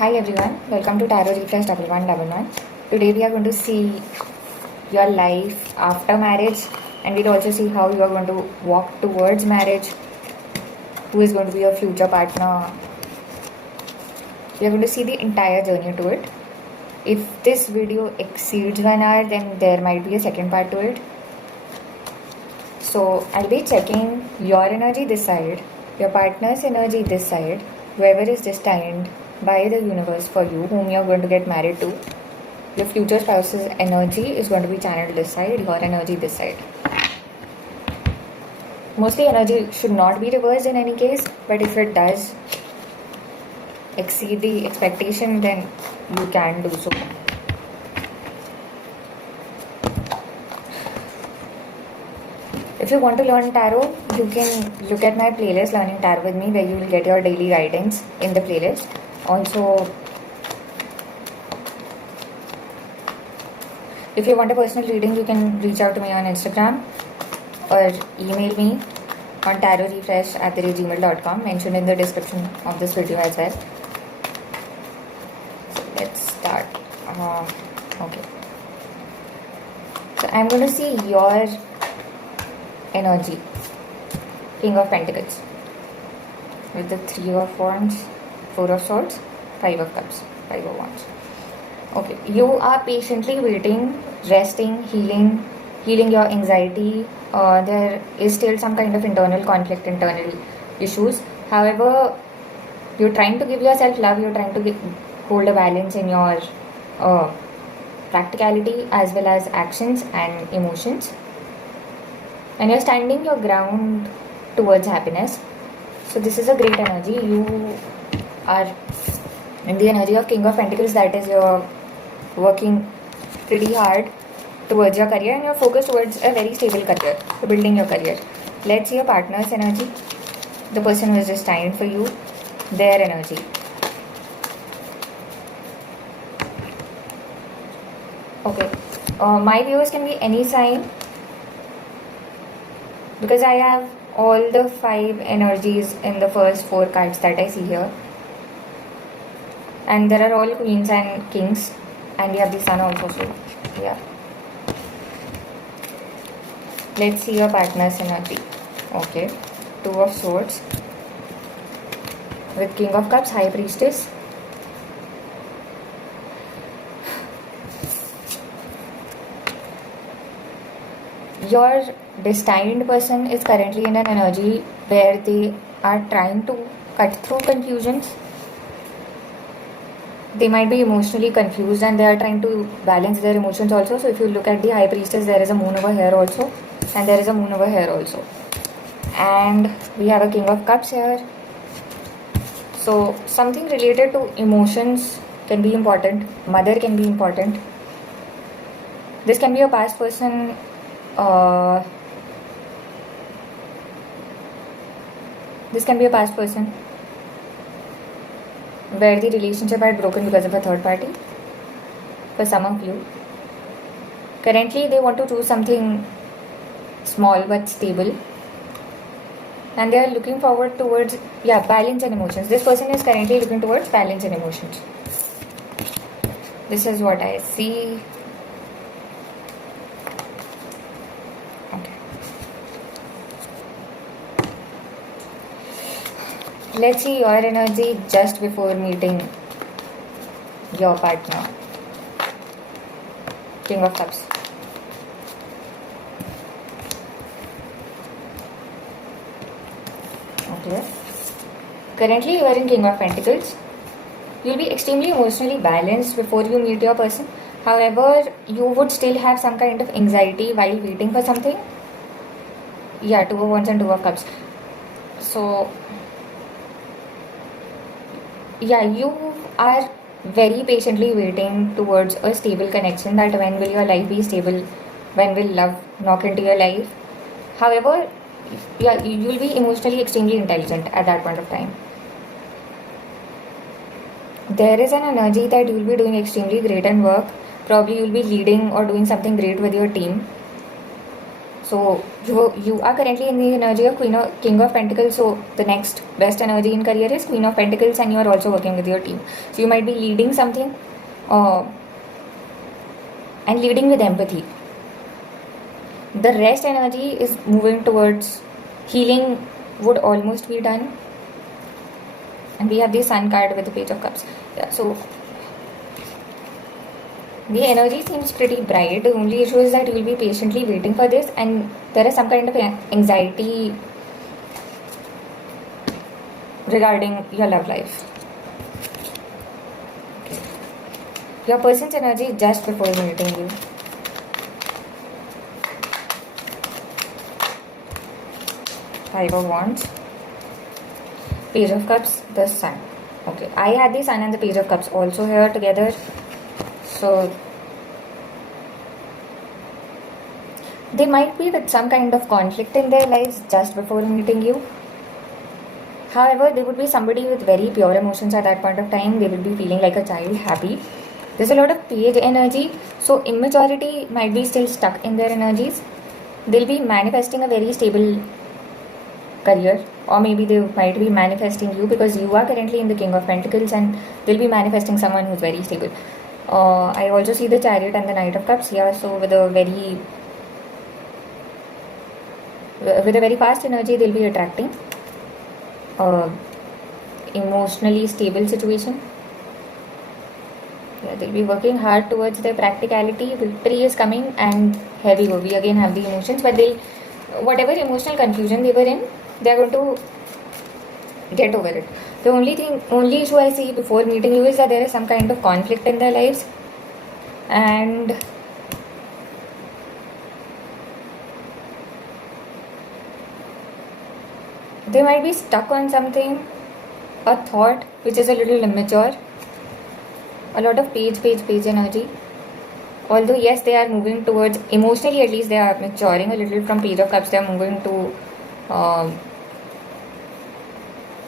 Hi everyone, welcome to Tarot Refresh 1111. Today we are going to see your life after marriage, and we'll also see how you are going to walk towards marriage, who is going to be your future partner. We are going to see the entire journey to it. If this video exceeds 1 hour, then there might be a second part to it. So I'll be checking your energy this side, your partner's energy this side, whoever is destined by the universe for you, whom you're going to get married to. Your future spouse's energy is going to be channeled this side, your energy this side. Mostly energy should not be reversed in any case, but if it does exceed the expectation, then you can do so. If you want to learn tarot, you can look at my playlist Learning Tarot with me, where you will get your daily guidance in the playlist. Also, if you want a personal reading, you can reach out to me on Instagram or email me on tarotrefresh@gmail.com, mentioned in the description of this video as well. So let's start. Okay. So I'm going to see your energy. King of Pentacles with the 3 of Wands, 4 of Swords, 5 of Cups, 5 of Wands. Okay, you are patiently waiting, resting, healing your anxiety. There is still some kind of internal conflict, internal issues. However, you're trying to give yourself love, you're trying to hold a balance in your practicality as well as actions and emotions. And you're standing your ground towards happiness. So this is a great energy. You are in the energy of King of Pentacles, that is, you're working pretty hard towards your career and you're focused towards a very stable career, to building your career. Let's see your partner's energy, the person who is destined for you, their energy. Okay, my viewers can be any sign, because I have all the 5 energies in the first 4 cards that I see here. And there are all queens and kings, and we have the sun also, so yeah. Let's see your partner's energy. Okay, 2 of Swords with King of Cups, High Priestess. Your destined person is currently in an energy where they are trying to cut through confusions. They might be emotionally confused and they are trying to balance their emotions also. So if you look at the High Priestess, there is a moon over here also, and there is a moon over here also. And we have a King of Cups here. So something related to emotions can be important. Mother can be important. This can be a past person. This can be a past person where the relationship had broken because of a third party. For some of you, currently they want to choose something small but stable, and they are looking forward towards balance and emotions. This person is currently looking towards balance and emotions. This is what I see. Okay, let's see your energy just before meeting your partner. King of Cups. Okay. Currently you are in King of Pentacles. You'll be extremely emotionally balanced before you meet your person. However, you would still have some kind of anxiety while waiting for something. Yeah, 2 of Wands and 2 of Cups. So yeah, you are very patiently waiting towards a stable connection, that when will your life be stable, when will love knock into your life. However, yeah, you'll be emotionally extremely intelligent at that point of time. There is an energy that you'll be doing extremely great in work. Probably you'll be leading or doing something great with your team. So you are currently in the energy of King of Pentacles. So the next best energy in career is Queen of Pentacles, and you are also working with your team. So you might be leading something, and leading with empathy. The rest energy is moving towards healing. Would almost be done. And we have the Sun card with the Page of Cups. Yeah, so the energy seems pretty bright. The only issue is that you will be patiently waiting for this, and there is some kind of anxiety regarding your love life. Your person's energy just before meeting you. Five of Wands. Page of Cups, the Sun. Okay, I had the Sun and the Page of Cups also here together. So they might be with some kind of conflict in their lives just before meeting you. However, they would be somebody with very pure emotions at that point of time. They will be feeling like a child, happy. There's a lot of Page energy, so immaturity might be still stuck in their energies. They'll be manifesting a very stable career, or maybe they might be manifesting you because you are currently in the King of Pentacles, and they'll be manifesting someone who's very stable. I also see the Chariot and the Knight of Cups here, so with a very fast energy, they'll be attracting emotionally stable situation. Yeah, they'll be working hard towards their practicality. Victory is coming, and here we again have the emotions, but whatever emotional confusion they were in, they are going to get over it. The only issue I see before meeting you is that there is some kind of conflict in their lives, and they might be stuck on something, a thought which is a little immature. A lot of page energy. Although yes, they are moving towards, emotionally at least, they are maturing a little from Page of Cups. They are moving to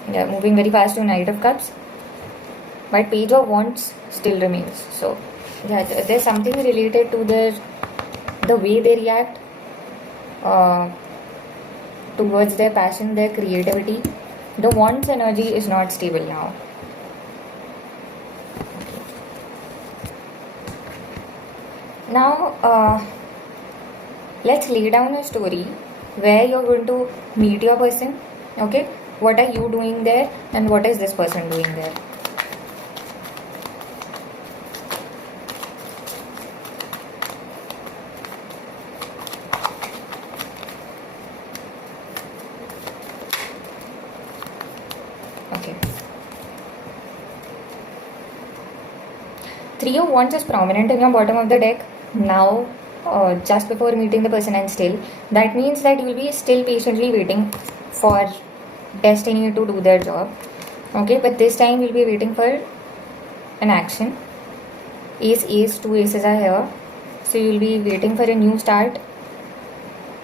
moving very fast to Knight of Cups, but Page of Wands still remains. So yeah, there's something related to the way they react towards their passion, their creativity. The Wands energy is not stable now. Now let's lay down a story where you're going to meet your person. Okay, what are you doing there, and what is this person doing there? Okay. Three of Wands is prominent in your bottom of the deck. Now, just before meeting the person, and still, that means that you will be still patiently waiting for destiny to do their job. Okay, but this time we'll be waiting for an action. Ace, two aces are here. So you'll be waiting for a new start.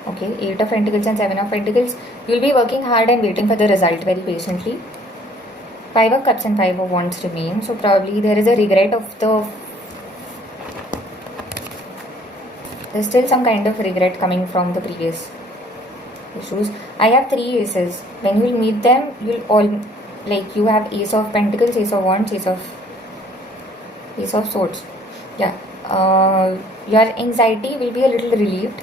Okay, 8 of Pentacles and 7 of Pentacles. You'll be working hard and waiting for the result very patiently. 5 of Cups and 5 of Wands remain. So probably there is a regret of there's still some kind of regret coming from the previous issues. I have 3 aces. When you will meet them, you'll all, like, you have Ace of Pentacles, Ace of Wands, Ace of Swords. Yeah. Your anxiety will be a little relieved.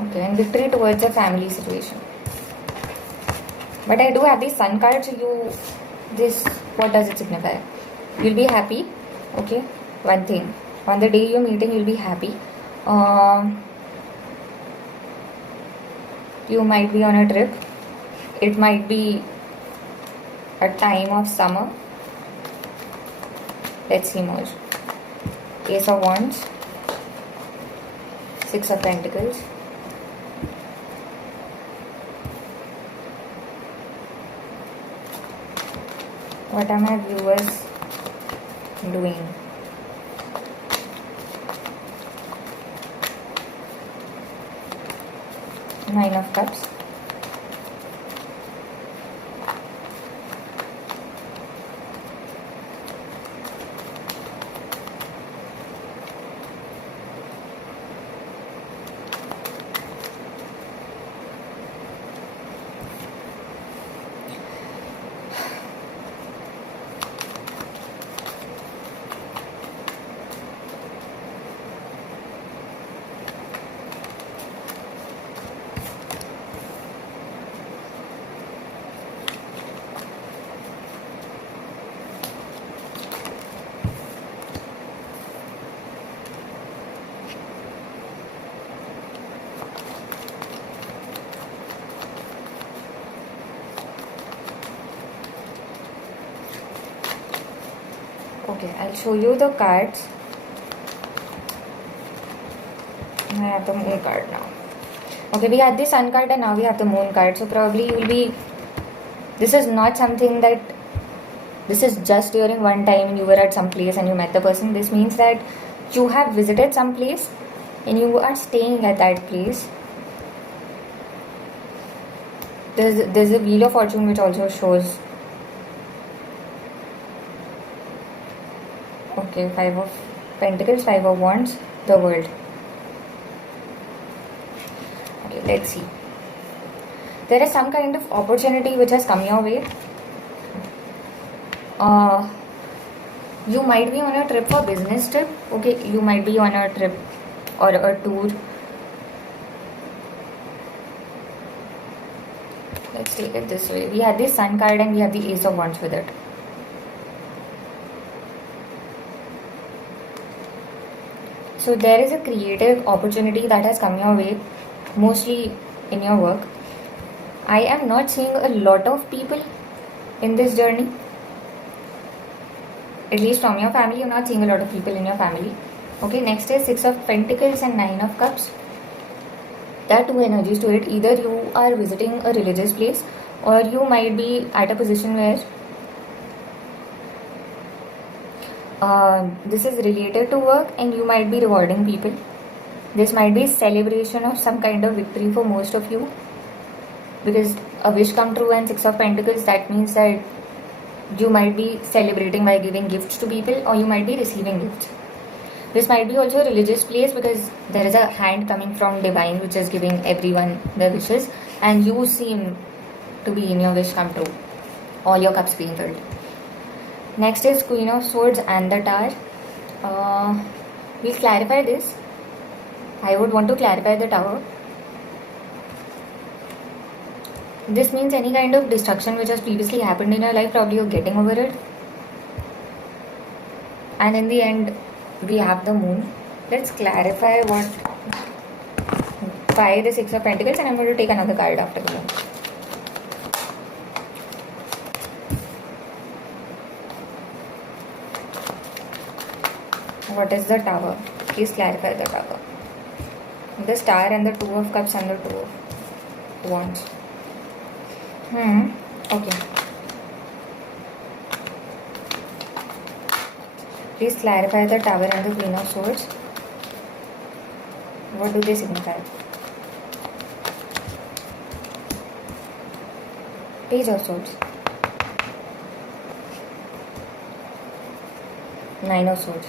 Okay, and victory towards a family situation. But I do have the Sun card, so what does it signify? You'll be happy. Okay, one thing. On the day you're meeting, you'll be happy. You might be on a trip. It might be a time of summer. Let's see more. Ace of Wands, 6 of Pentacles. What are my viewers doing? Nine of Cups. Okay, I'll show you the cards. I have the moon card now. Okay, we had the sun card and now we have the moon card. So probably you will be... This is not something that... This is just during one time you were at some place and you met the person. This means that you have visited some place and you are staying at that place. There's a wheel of fortune which also shows. Okay, 5 of pentacles, 5 of wands, the world. Okay, let's see. There is some kind of opportunity which has come your way. You might be on a trip for business trip. Okay, you might be on a trip or a tour. Let's take it this way. We had the sun card and we have the ace of wands with it. So there is a creative opportunity that has come your way, mostly in your work. I am not seeing a lot of people in this journey. At least from your family, you're not seeing a lot of people in your family. Okay, next is 6 of pentacles and 9 of cups. There are two energies to it. Either you are visiting a religious place or you might be at a position where this is related to work and you might be rewarding people. This might be celebration of some kind of victory for most of you, because a wish come true and 6 of pentacles, that means that you might be celebrating by giving gifts to people or you might be receiving gifts. This might be also a religious place because there is a hand coming from divine which is giving everyone their wishes and you seem to be in your wish come true. All your cups being filled. Next is Queen of Swords and the Tower. We'll clarify this. I would want to clarify the Tower. This means any kind of destruction which has previously happened in your life, probably you're getting over it. And in the end, we have the Moon. Let's clarify why the 6 of Pentacles, and I'm going to take another card after the Moon. What is the Tower? Please clarify the Tower. The Star and the 2 of Cups and the 2 of Wands. Okay. Please clarify the Tower and the Queen of Swords. What do they signify? Page of Swords. 9 of Swords.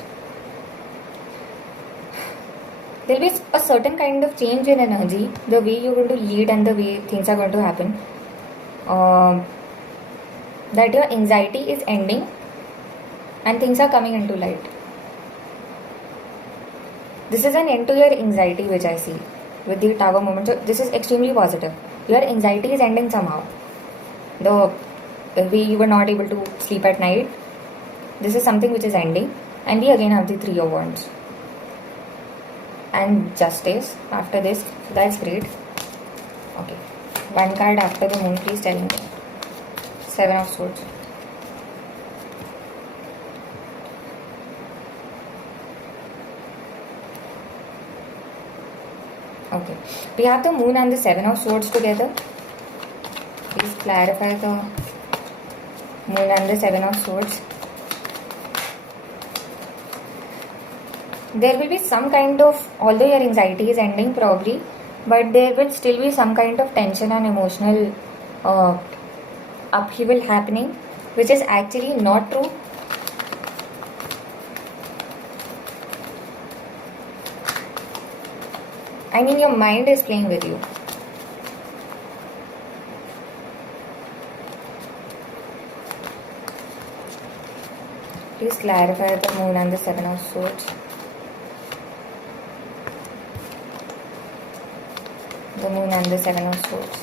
There will be a certain kind of change in energy, the way you're going to lead and the way things are going to happen. That your anxiety is ending and things are coming into light. This is an end to your anxiety which I see with the Tower moment. So this is extremely positive. Your anxiety is ending somehow. The way you were not able to sleep at night, this is something which is ending. And we again have the 3 of Wands. And Justice after this. So that's great. Okay. One card after the Moon, please tell me. 7 of Swords. Okay. We have the Moon and the 7 of Swords together. Please clarify the Moon and the 7 of Swords. There will be some kind of, although your anxiety is ending probably, but there will still be some kind of tension and emotional upheaval happening, which is actually not true. I mean, your mind is playing with you. Please clarify the Moon and the 7 of Swords. The Moon and the 7 of Swords.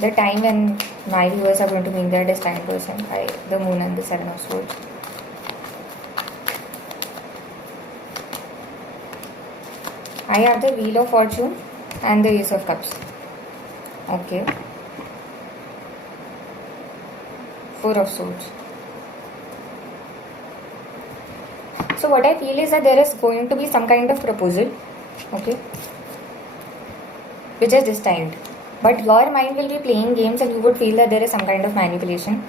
The time when my viewers are going to meet their destined person by the Moon and the 7 of Swords. I have the Wheel of Fortune and the Ace of Cups. Okay. Four of Swords. So what I feel is that there is going to be some kind of proposal, okay, which is destined. But your mind will be playing games and you would feel that there is some kind of manipulation.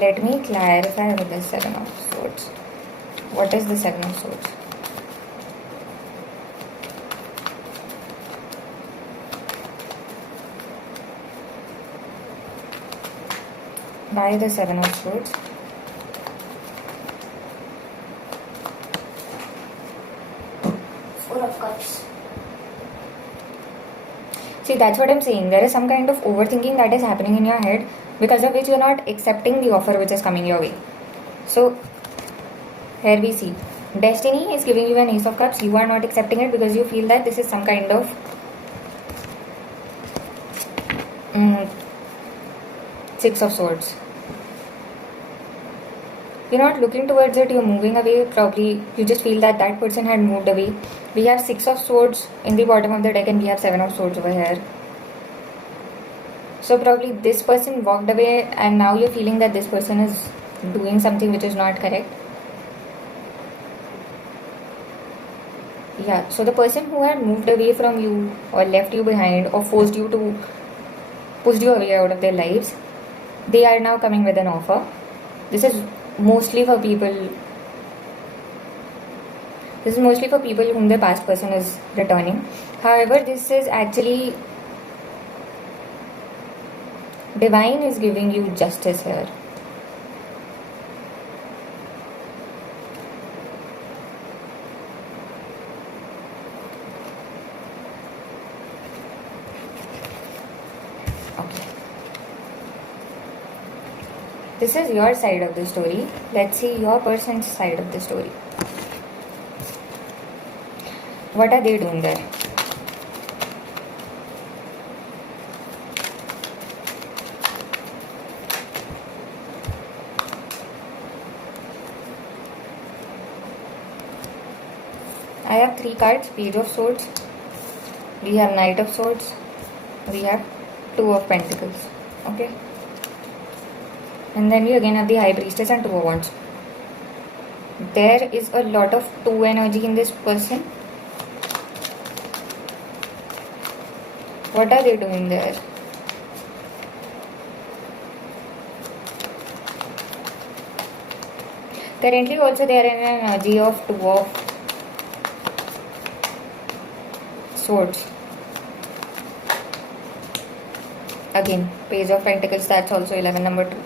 Let me clarify with the Seven of Swords. What is the Seven of Swords? Why the Seven of Swords? Four of Cups. See, that's what I'm saying. There is some kind of overthinking that is happening in your head, because of which you're not accepting the offer which is coming your way. So, here we see. Destiny is giving you an Ace of Cups. You are not accepting it because you feel that this is some kind of Six of Swords. You're not looking towards it, you're moving away. Probably you just feel that that person had moved away. We have Six of Swords in the bottom of the deck and we have Seven of Swords over here. So probably this person walked away and now you're feeling that this person is doing something which is not correct. Yeah, so the person who had moved away from you or left you behind or pushed you away out of their lives, they are now coming with an offer. This is mostly for people whom the past person is returning. However, this is actually Divine is giving you justice here. Okay. This is your side of the story. Let's see your person's side of the story. What are they doing there? I have three cards. Page of Swords. We have Knight of Swords. We have Two of Pentacles. Okay. And then we again have the High Priestess and Two of Wands. There is a lot of two energy in this person. What are they doing there? Currently also they are in an energy of Two of Swords. Again, Page of Pentacles, that's also 11 number 2.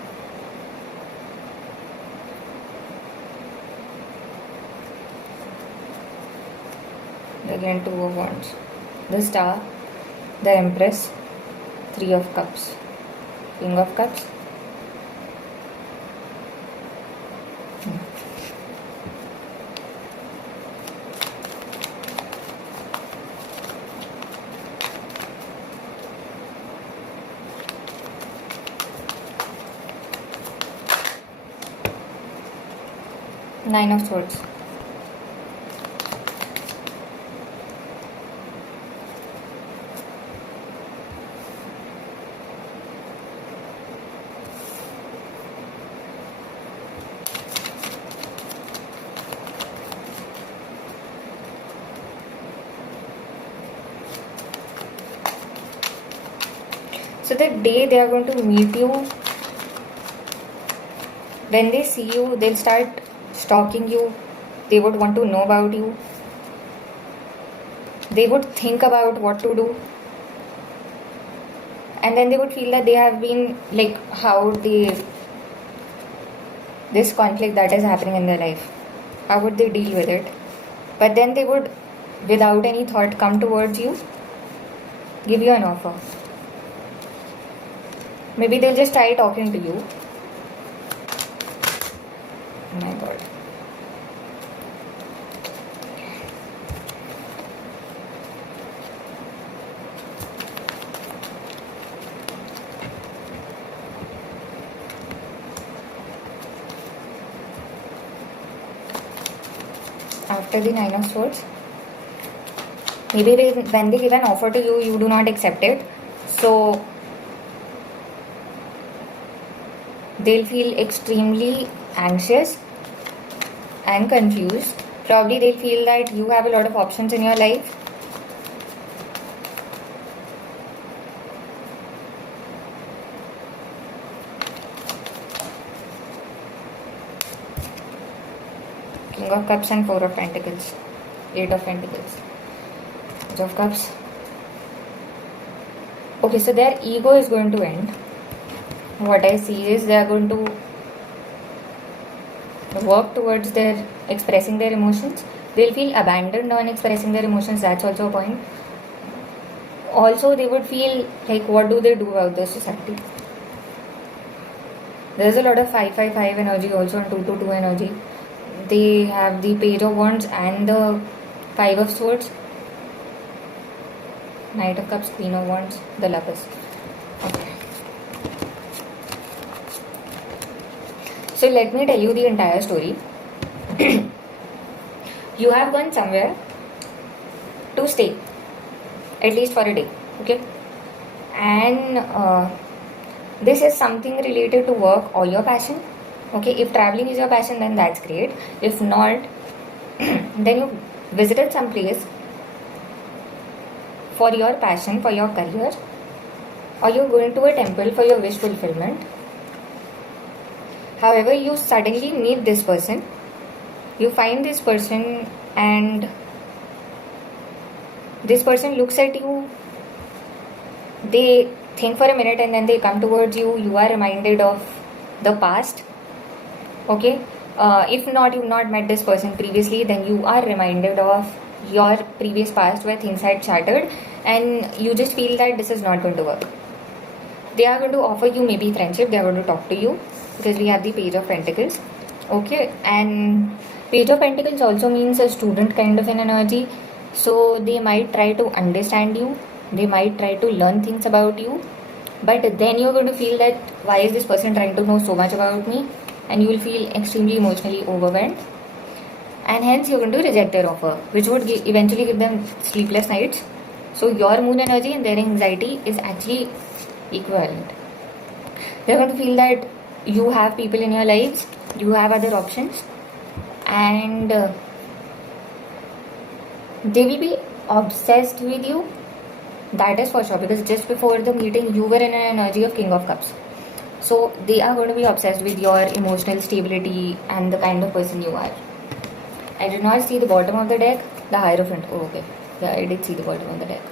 Again, Two of Wands. The Star, the Empress, Three of Cups, King of Cups. Nine of Swords. So the day they are going to meet you, when they see you, they'll start stalking you. They would want to know about you. They would think about what to do. And then they would feel that they have been like this conflict that is happening in their life, how would they deal with it? But then they would, without any thought, come towards you, give you an offer. Maybe they'll just try talking to you. Oh my God. After the Nine of Swords, maybe when they give an offer to you, you do not accept it. So They'll feel extremely anxious and confused. Probably they'll feel that you have a lot of options in your life. King of Cups and Four of Pentacles. Eight of Pentacles. Page of Cups. Okay, so their ego is going to end. What I see is they are going to work towards their expressing their emotions. They'll feel abandoned on expressing their emotions. That's also a point. Also, they would feel like, what do they do about the society? There's a lot of 5-5-5 energy also, and 2-2-2 energy. They have the Page of Wands and the Five of Swords. Knight of Cups, Queen of Wands, the Lovers. Okay. So let me tell you the entire story. You have gone somewhere to stay, at least for a day, okay? And this is something related to work or your passion. Okay, if traveling is your passion, then that's great. If not, then you visited some place for your passion, for your career, or you're going to a temple for your wish fulfillment. However, you suddenly meet this person, you find this person, and this person looks at you. They think for a minute and then they come towards you. You are reminded of the past. Okay, if not, you've not met this person previously, then you are reminded of your previous past where things had shattered, and you just feel that this is not going to work. They are going to offer you maybe friendship. They are going to talk to you, because we have the Page of Pentacles. Okay, and Page of Pentacles also means a student kind of an energy. So they might try to understand you, they might try to learn things about you, but then you're going to feel that, why is this person trying to know so much about me? And you will feel extremely emotionally overwhelmed, and hence you're going to reject their offer, which would eventually give them sleepless nights. So your moon energy and their anxiety is actually equivalent. They're going to feel that you have people in your lives, you have other options, and they will be obsessed with you. That is for sure, because just before the meeting you were in an energy of King of Cups. So they are going to be obsessed with your emotional stability and the kind of person you are. I did not see the bottom of the deck. The Hierophant. Oh, okay. Yeah, I did see the bottom of the deck.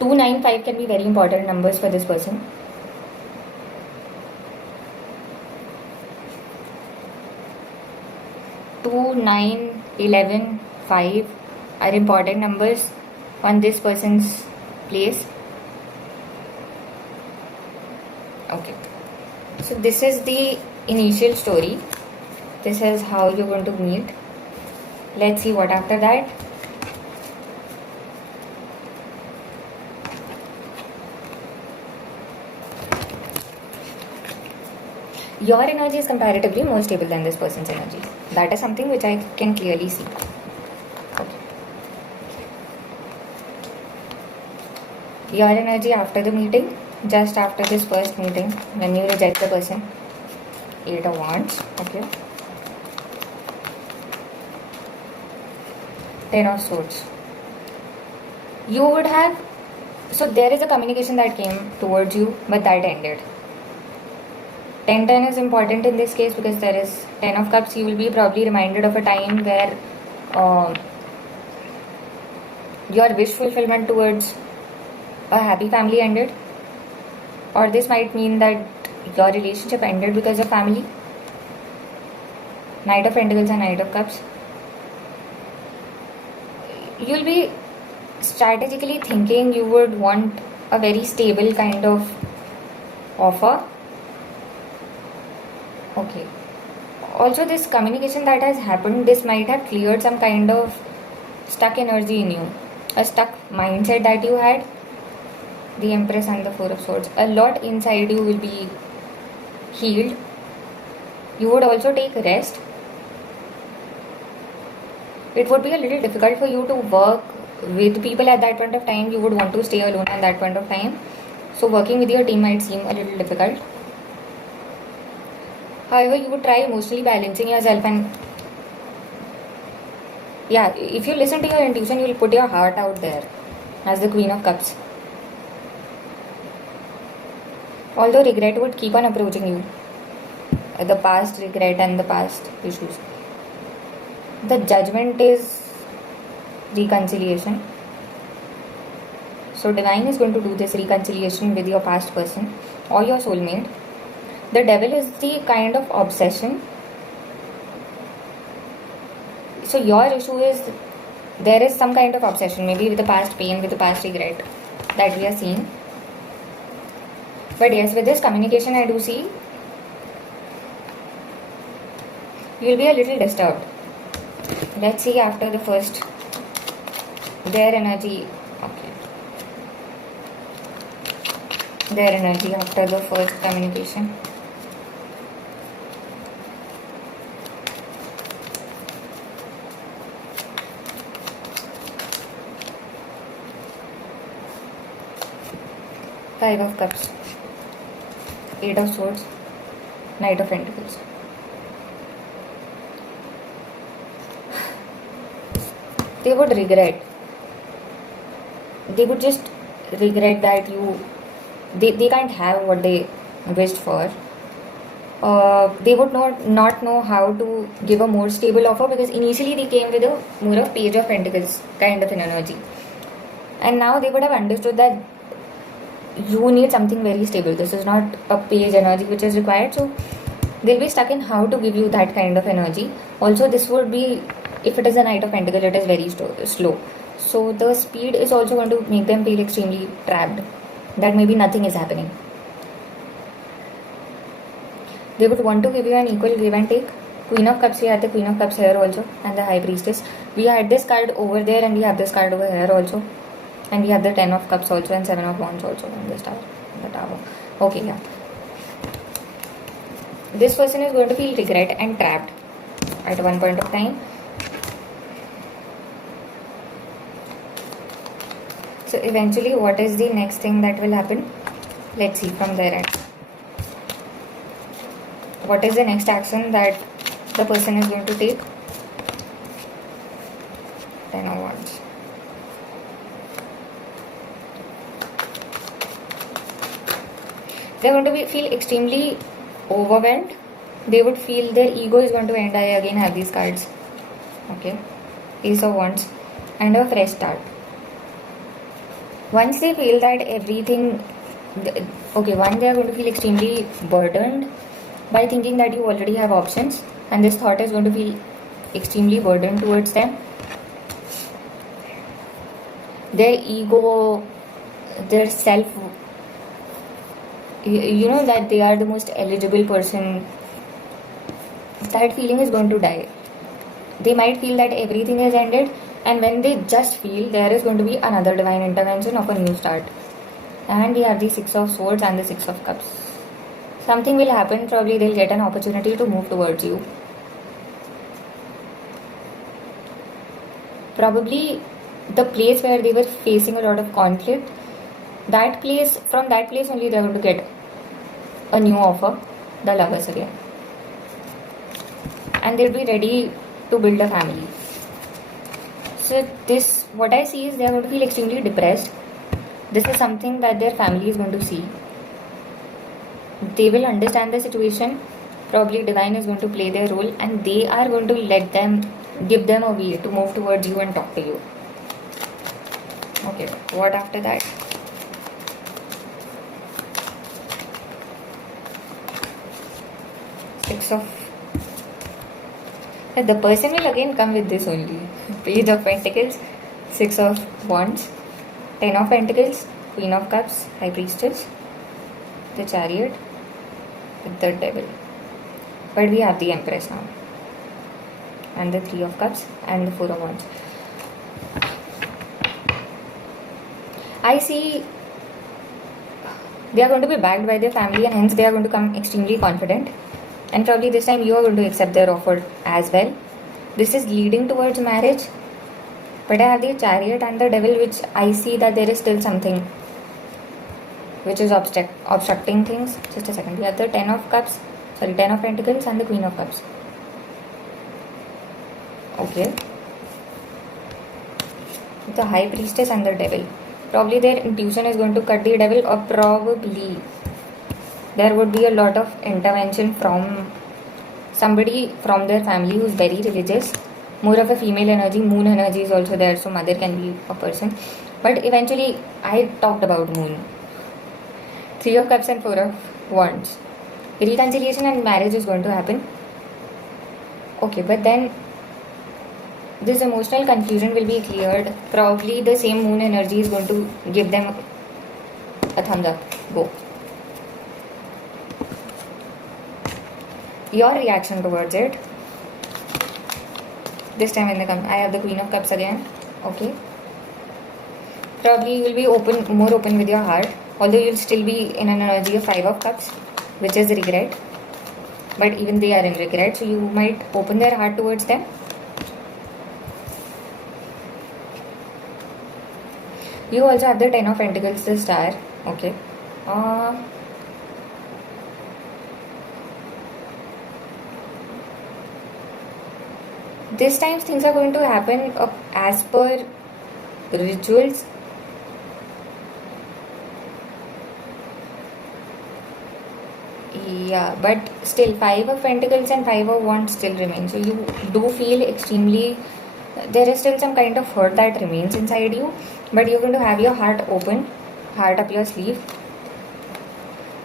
Two, 9, 5 can be very important numbers for this person. Two, 9, 11, 5 are important numbers on this person's place. Okay, so this is the initial story. This is how you're going to meet. Let's see what after that. Your energy is comparatively more stable than this person's energy. That is something which I can clearly see. Okay. Your energy after the meeting, just after this first meeting, when you reject the person. 8 of Wands. Okay. 10 of Swords. You would have, so there is a communication that came towards you, but that ended. 10-10 is important in this case, because there is 10 of Cups. You will be probably reminded of a time where your wish fulfillment towards a happy family ended, or this might mean that your relationship ended because of family. Knight of Pentacles and Knight of Cups. You'll be strategically thinking you would want a very stable kind of offer. Okay. Also, this communication that has happened, this might have cleared some kind of stuck energy in you, a stuck mindset that you had. The Empress and the Four of Swords. A lot inside you will be healed. You would also take rest. It would be a little difficult for you to work with people at that point of time, you would want to stay alone at that point of time. So working with your team might seem a little difficult. However, you would try emotionally balancing yourself, and yeah, if you listen to your intuition, you will put your heart out there as the Queen of Cups. Although regret would keep on approaching you, the past regret and the past issues. The Judgment is reconciliation. So Divine is going to do this reconciliation with your past person or your soulmate. The Devil is the kind of obsession. So your issue is there is some kind of obsession, maybe with the past pain, with the past regret that we are seeing. But yes, with this communication, I do see you will be a little disturbed. Let's see after the first, their energy. Okay. Their energy after the first communication. Five of Cups, Eight of Swords, Knight of Pentacles. They would regret. They would just regret that they can't have what they wished for. They would not know how to give a more stable offer, because initially they came with a more of Page of Pentacles kind of an energy. And now they would have understood that you need something very stable. This is not a page energy which is required. So they'll be stuck in how to give you that kind of energy. Also, this would be, if it is a Knight of Pentacles, it is very slow. So the speed is also going to make them feel extremely trapped, that maybe nothing is happening. They would want to give you an equal give and take. Queen of Cups, we had the Queen of Cups here also, and the High Priestess. We had this card over there, and we have this card over here also. And we have the 10 of Cups also, and 7 of Wands also on this tower. The tower. Okay, yeah. This person is going to feel regret and trapped at one point of time. So eventually, what is the next thing that will happen? Let's see from their end. What is the next action that the person is going to take? 10 of Wands. They're going to feel extremely overwhelmed. They would feel their ego is going to end. I again have these cards. Okay. Ace of Wands. And a fresh start. Once they feel that everything... Okay, one, they are going to feel extremely burdened by thinking that you already have options. And this thought is going to feel extremely burdened towards them. Their ego, their self... You know that they are the most eligible person. That feeling is going to die. They might feel that everything is ended, and when they just feel, there is going to be another divine intervention of a new start. And we have the 6 of Swords and the 6 of Cups. Something will happen. Probably they'll get an opportunity to move towards you. Probably the place where they were facing a lot of conflict, from that place only they are going to get a new offer, the Lovers again. And they'll be ready to build a family. So this, what I see is they are going to feel extremely depressed. This is something that their family is going to see. They will understand the situation. Probably Divine is going to play their role, and they are going to give them a way to move towards you and talk to you. Okay, what after that? The person will again come with this only. Page of Pentacles, 6 of Wands, 10 of Pentacles, Queen of Cups, High Priestess, the Chariot, the Devil. But we have the Empress now. And the 3 of Cups and the 4 of Wands. I see they are going to be backed by their family, and hence they are going to come extremely confident. And probably this time you are going to accept their offer as well. This is leading towards marriage. But I have the Chariot and the Devil, which I see that there is still something which is obstructing things. Just a second. We have the Ten of Pentacles and the Queen of Cups. Okay. The High Priestess and the Devil. Probably their intuition is going to cut the Devil, or probably there would be a lot of intervention from somebody from their family who's very religious. More of a female energy. Moon energy is also there, so mother can be a person. But eventually, I talked about Moon. 3 of Cups and 4 of Wands. Reconciliation and marriage is going to happen. Okay, but then this emotional confusion will be cleared. Probably the same Moon energy is going to give them a thumbs up. Go. Your reaction towards it. This time when they come, I have the Queen of Cups again. Okay. Probably you will be more open with your heart. Although you will still be in an energy of 5 of Cups, which is regret. But even they are in regret, so you might open their heart towards them. You also have the Ten of Pentacles, the Star. Okay. This time things are going to happen as per rituals. Yeah, but still 5 of Pentacles and 5 of Wands still remain. So you do feel extremely, there is still some kind of hurt that remains inside you, but you're going to have your heart open, heart up your sleeve.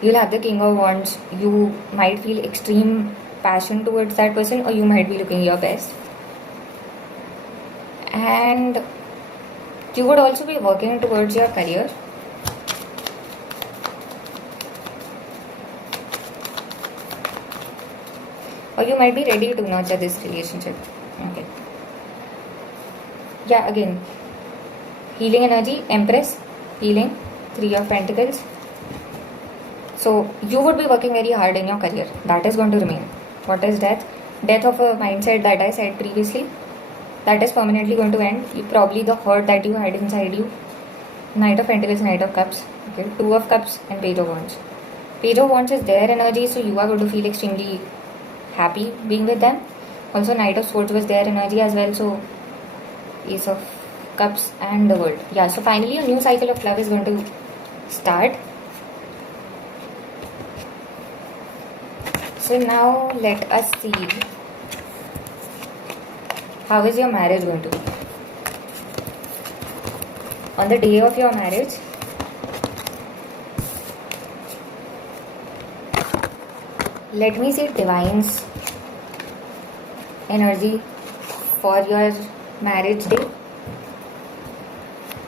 You'll have the King of Wands. You might feel extreme passion towards that person, or you might be looking your best. And you would also be working towards your career. Or you might be ready to nurture this relationship. Okay. Yeah, again, healing energy, Empress, healing, 3 of Pentacles. So you would be working very hard in your career. That is going to remain. What is death? Death of a mindset that I said previously. That is permanently going to end. Probably the hurt that you had inside you. Knight of Pentacles, Knight of Cups. Okay. 2 of Cups and Page of Wands. Page of Wands is their energy, so you are going to feel extremely happy being with them. Also Knight of Swords was their energy as well, so Ace of Cups and the World. Yeah, so finally a new cycle of love is going to start. So now let us see, how is your marriage going to be? On the day of your marriage, let me see Divine's energy for your marriage day.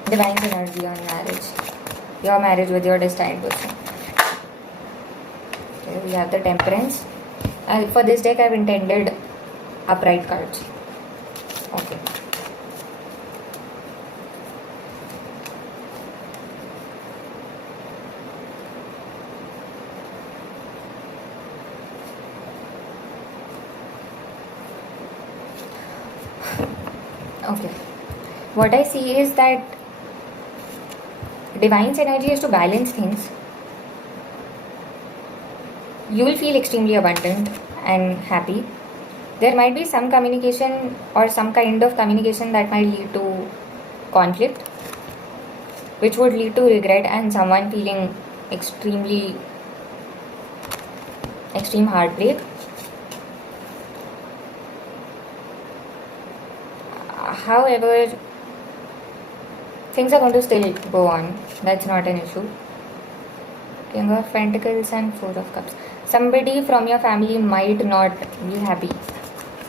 Divine's energy on marriage. Your marriage with your destined person. Okay, we have the Temperance. For this deck, I've intended upright cards. Okay. Okay. What I see is that Divine's energy is to balance things. You will feel extremely abundant and happy. There might be some communication or some kind of communication that might lead to conflict, which would lead to regret and someone feeling extreme heartbreak. However, things are going to still go on. That's not an issue. King of Pentacles and 4 of Cups. Somebody from your family might not be happy.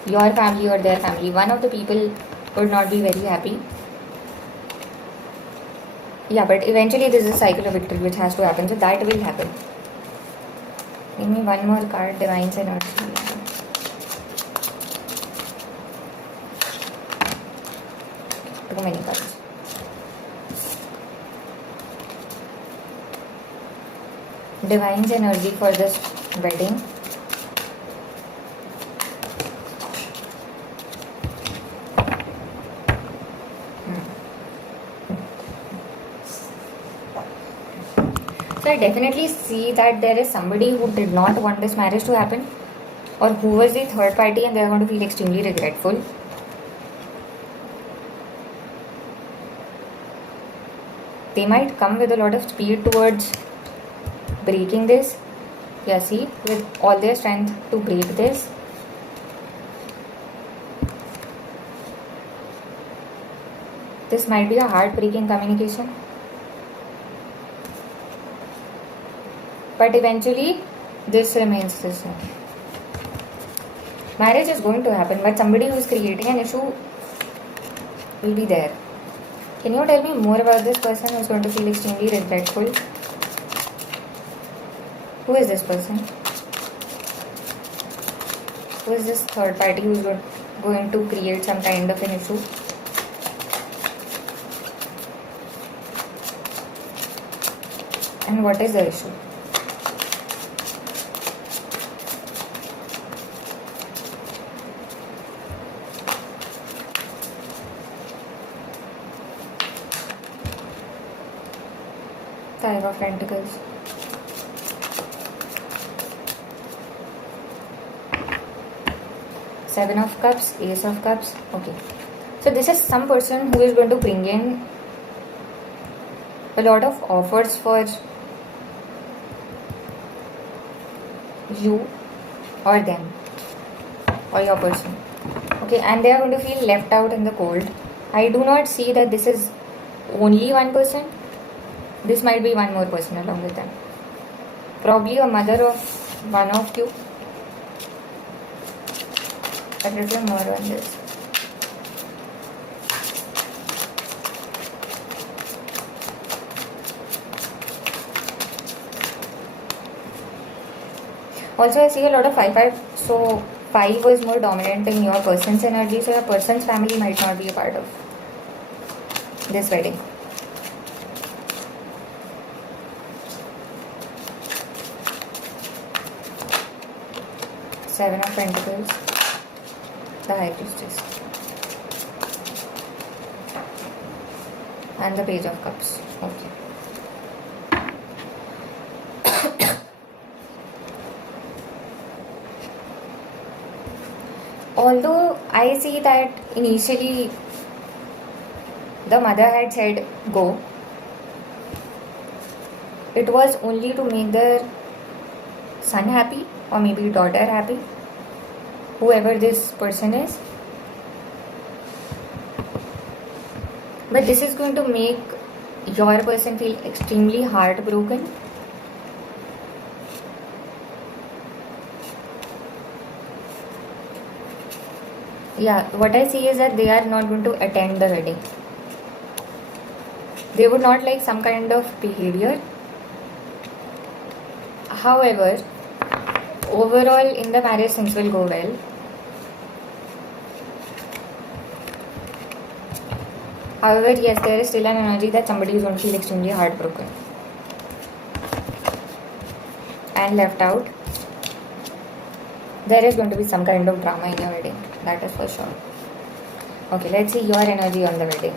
Your family or their family. One of the people would not be very happy. Yeah, but eventually this is a cycle of victory which has to happen. So that will happen. Give me one more card. Divine's energy. Too many cards. Divine's energy for this wedding. So I definitely see that there is somebody who did not want this marriage to happen, or who was the third party, and they are going to feel extremely regretful. They might come with a lot of speed towards breaking this. Yeah, see, with all their strength to break this. This might be a heartbreaking communication. But eventually, this remains the same. Marriage is going to happen, but somebody who is creating an issue will be there. Can you tell me more about this person who is going to feel extremely regretful? Who is this person? Who is this third party who is going to create some kind of an issue? And what is the issue? Five of Pentacles. Seven of Cups, Ace of Cups. Okay. So this is some person who is going to bring in a lot of offers for you or them or your person. Okay, and they are going to feel left out in the cold. I do not see that this is only one person. This might be one more person along with them. Probably a mother of one of you. A little more on this. Also, I see a lot of 5-5. So 5 was more dominant in your person's energy. So your person's family might not be a part of this wedding. Seven of Pentacles, the High Priestess, and the Page of Cups. Okay. Although I see that initially the mother had said go, it was only to make their son happy, or maybe daughter happy, whoever this person is. But this is going to make your person feel extremely heartbroken. Yeah, what I see is that they are not going to attend the wedding. They would not like some kind of behavior. However, overall in the marriage things will go well. However, yes, there is still an energy that somebody is going to feel extremely heartbroken and left out. There is going to be some kind of drama in your wedding, that is for sure. Okay, let's see your energy on the wedding.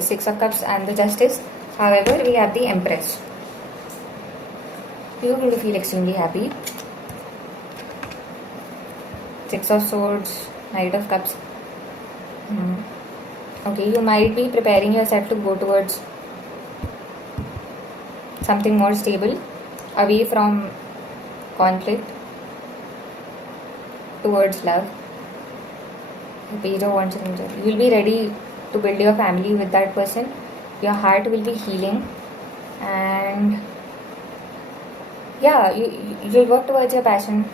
Six of Cups and the Justice. However, we have the Empress. You are going to feel extremely happy. Six of Swords, Knight of Cups. Okay, you might be preparing yourself to go towards something more stable, away from conflict, towards love. The Page of Wands and Angel. You will be ready to build your family with that person. Your heart will be healing, and yeah, you'll work towards your passion,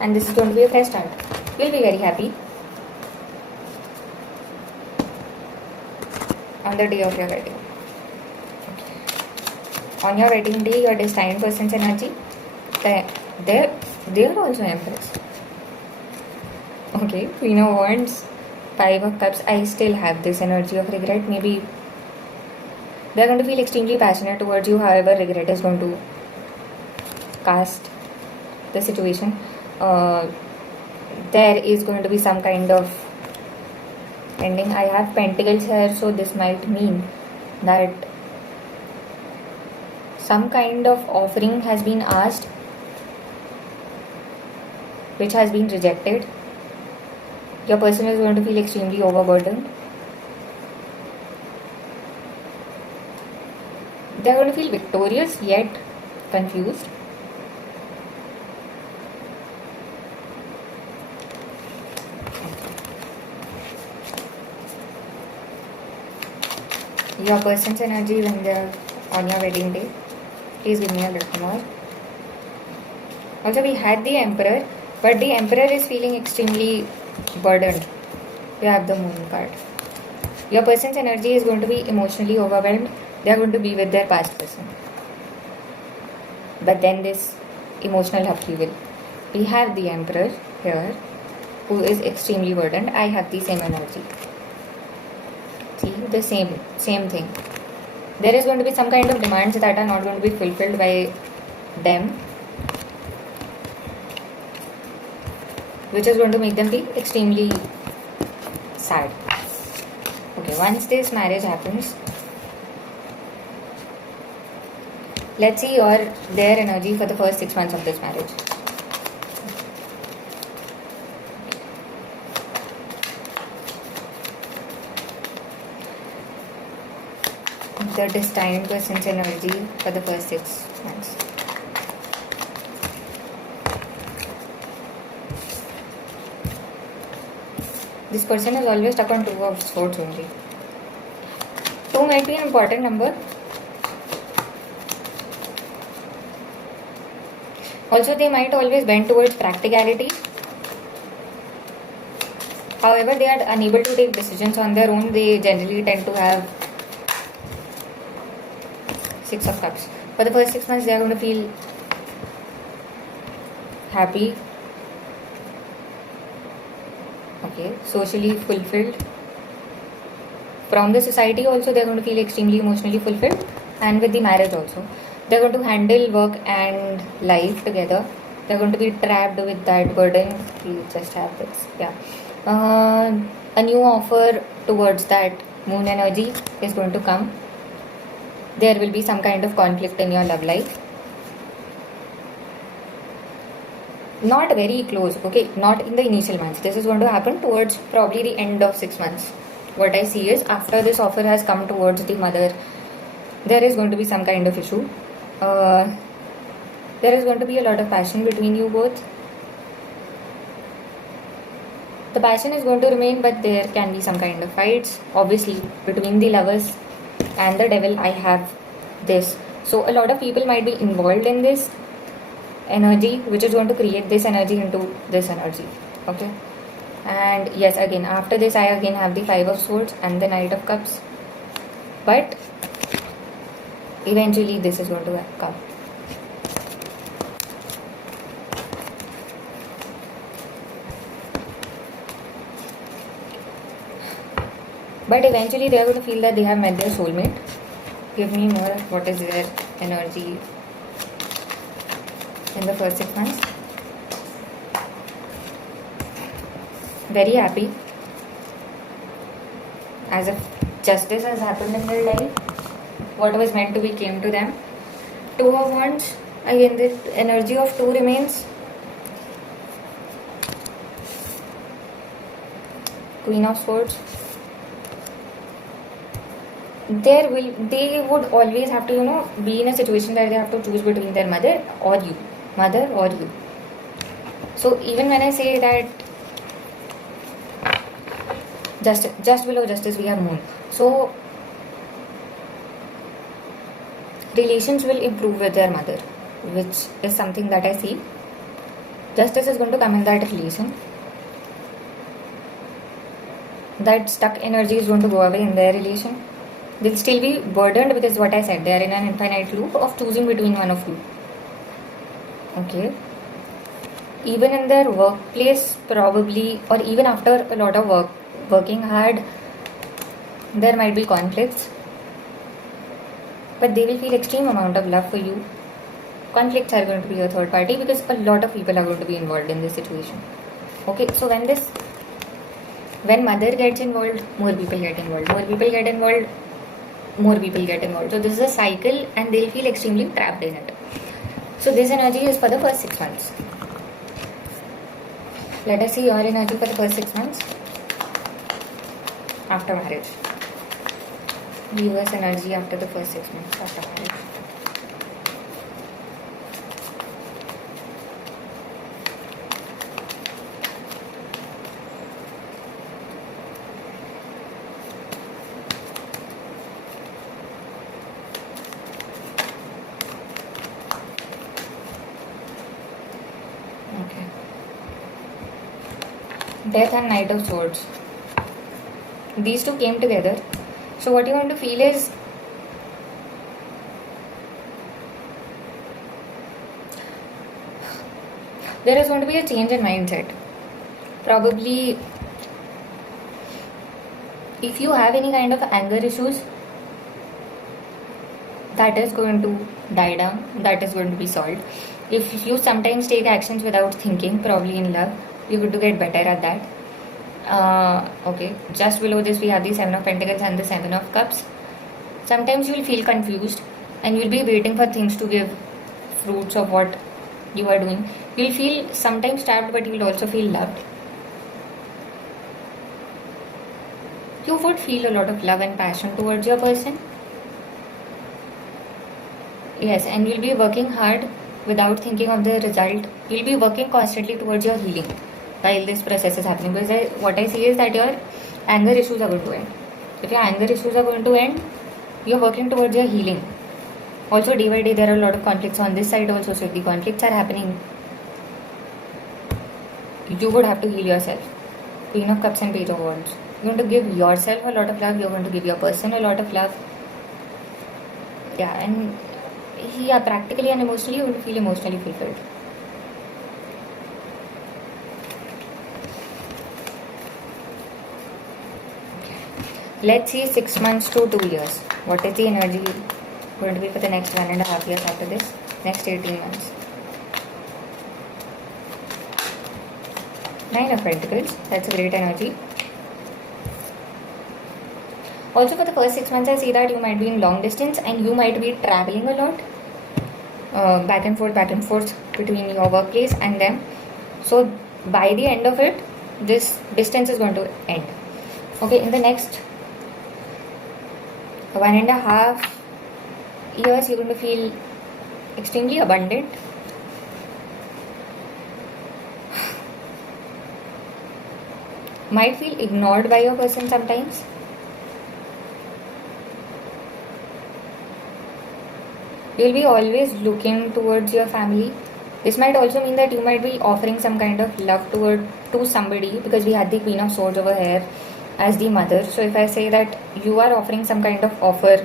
and this is going to be a fresh start. You'll be very happy on the day of your wedding. Okay. On your wedding day, your destined person's energy, they're also Empress. Okay, Queen of Wands, Five of Cups. I still have this energy of regret. Maybe they're going to feel extremely passionate towards you. However, regret is going to cast the situation. there is going to be some kind of ending. I have pentacles here, so this might mean that some kind of offering has been asked which has been rejected. Your person is going to feel extremely overburdened. They are going to feel victorious yet confused. Your person's energy when they are on your wedding day. Please give me a little more. Also, we had the Emperor, but the Emperor is feeling extremely burdened. We have the Moon card. Your person's energy is going to be emotionally overwhelmed. They are going to be with their past person. But then this emotional upheaval. We have the Emperor here, who is extremely burdened. I have the same energy. See, the same thing. There is going to be some kind of demands that are not going to be fulfilled by them, which is going to make them be extremely sad. Okay, once this marriage happens, let's see their energy for the first 6 months of this marriage. The destined person's energy for the first 6 months. This person is always stuck on 2 of swords only. 2 might be an important number. Also, they might always bend towards practicality. However, they are unable to take decisions on their own. They generally tend to have 6 of Cups. For the first 6 months, they are going to feel happy. Okay, socially fulfilled. From the society also, they are going to feel extremely emotionally fulfilled. And with the marriage also. They are going to handle work and life together. They are going to be trapped with that burden. We just have this. Yeah. A new offer towards that moon energy is going to come. There will be some kind of conflict in your love life. Not very close, okay? Not in the initial months. This is going to happen towards probably the end of 6 months. What I see is after this offer has come towards the mother, there is going to be some kind of issue. There is going to be a lot of passion between you both. The passion is going to remain, but there can be some kind of fights. Obviously, between the lovers and the devil, I have this. So a lot of people might be involved in this energy, which is going to create this energy into this energy. Okay. And yes, again, after this, I again have the 5 of Swords and the Knight of Cups. But eventually, this is going to come. But eventually they are going to feel that they have met their soulmate. Give me more of what is their energy in the first 6 months. Very happy. As if justice has happened in their life. What was meant to be came to them. 2 of Wands. Again, the energy of 2 remains. Queen of Swords. They would always have to, be in a situation where they have to choose between their mother or you. So even when I say that just below justice we have moon. So relations will improve with their mother, which is something that I see. Justice is going to come in that relation. That stuck energy is going to go away in their relation. They'll still be burdened because what I said, they are in an infinite loop of choosing between one of you. Okay. Even in their workplace, probably, or even after a lot of working hard, there might be conflicts. But they will feel extreme amount of love for you. Conflicts are going to be a third party because a lot of people are going to be involved in this situation. Okay, so when mother gets involved, more people get involved. More people get involved, more people get involved. So this is a cycle and they'll feel extremely trapped in it. So this energy is for the first 6 months. Let us see your energy for the first 6 months after marriage. Viewers' energy after the first 6 months after marriage. Okay. Death and Knight of Swords. These two came together. So what you're going to feel is there is going to be a change in mindset. Probably if you have any kind of anger issues, that is going to die down, that is going to be solved. If you sometimes take actions without thinking, probably in love, you're going to get better at that. Okay, just below this we have the 7 of Pentacles and the 7 of Cups. Sometimes you will feel confused and you'll be waiting for things to give fruits of what you are doing. You'll feel sometimes trapped, but you'll also feel loved. You would feel a lot of love and passion towards your person. Yes, and you'll be working hard without thinking of the result. You'll be working constantly towards your healing while this process is happening. Because what I see is that your anger issues are going to end. If your anger issues are going to end, you're working towards your healing. Also, day by day, there are a lot of conflicts on this side also. So if the conflicts are happening, you would have to heal yourself. Queen of Cups and Page of Wands. You're going to give yourself a lot of love. You're going to give your person a lot of love. Yeah, and practically and emotionally, you will feel emotionally fulfilled. Let's see 6 months to 2 years. What is the energy going to be for the next 1.5 years after this? Next 18 months. 9 of Pentacles. That's a great energy. Also for the first 6 months, I see that you might be in long distance and you might be traveling a lot. Back and forth between your workplace and them. So by the end of it, this distance is going to end. Okay, in the next 1.5 years, you're going to feel extremely abundant. Might feel ignored by your person sometimes. You'll be always looking towards your family. This might also mean that you might be offering some kind of love to somebody, because we had the Queen of Swords over here as the mother. So if I say that you are offering some kind of offer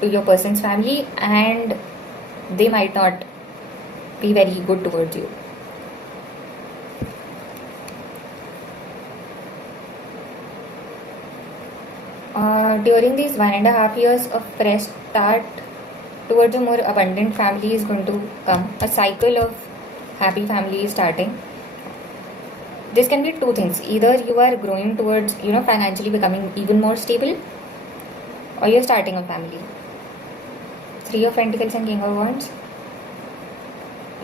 to your person's family and they might not be very good towards you. During these 1.5 years, a fresh start towards a more abundant family is going to come. A cycle of happy family is starting. This can be two things. Either you are growing towards, financially becoming even more stable, or you're starting a family. 3 of Pentacles and King of Wands.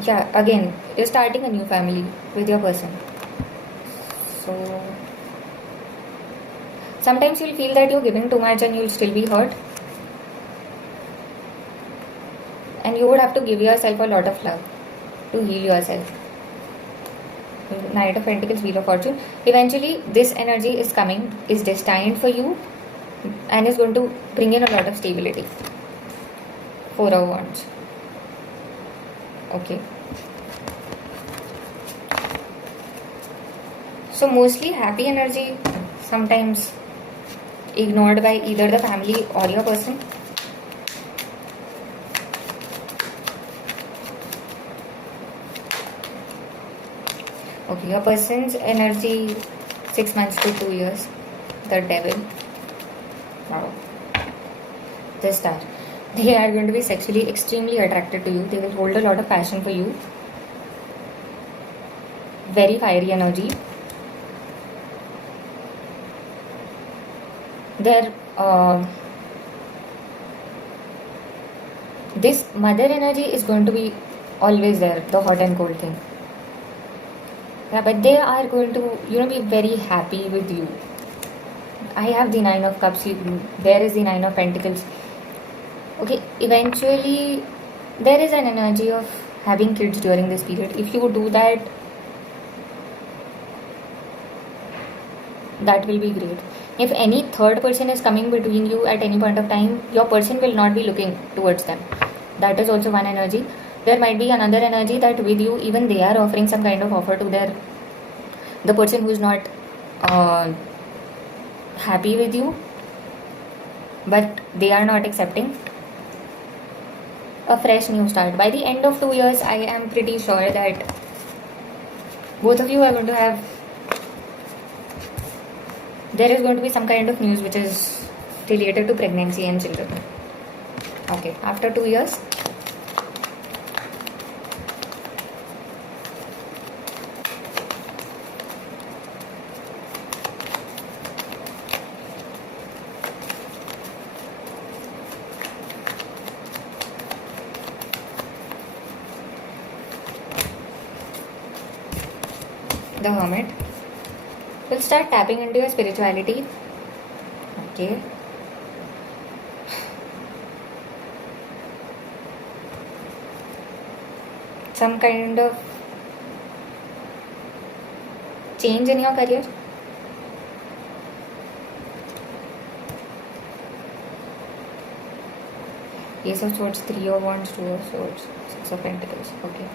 Yeah, again, you're starting a new family with your person. So sometimes you'll feel that you're giving too much and you'll still be hurt. And you would have to give yourself a lot of love to heal yourself. Knight of Pentacles, Wheel of Fortune. Eventually, this energy is coming, is destined for you, and is going to bring in a lot of stability. 4 of Wands. Okay. So mostly happy energy, sometimes ignored by either the family or your person. Okay, your person's energy 6 months to 2 years. The Devil. Wow. The Star. They are going to be sexually extremely attracted to you. They will hold a lot of passion for you. Very fiery energy. their this mother energy is going to be always there, the hot and cold thing. Yeah, but they are going to, be very happy with you. I have the 9 of cups. There is the 9 of pentacles. Okay, eventually there is an energy of having kids during this period. If you do that, that will be great. If any third person is coming between you at any point of time, your person will not be looking towards them. That is also one energy. There might be another energy that with you, even they are offering some kind of offer to the person who is not happy with you, but they are not accepting. A fresh new start. By the end of 2 years, I am pretty sure that both of you are going to have, there is going to be some kind of news which is related to pregnancy and children. Okay, after 2 years, the Hermit will start tapping into your spirituality. Okay. Some kind of change in your career. Ace of Swords, 3 of Wands, 2 of Swords, 6 of Pentacles. Okay.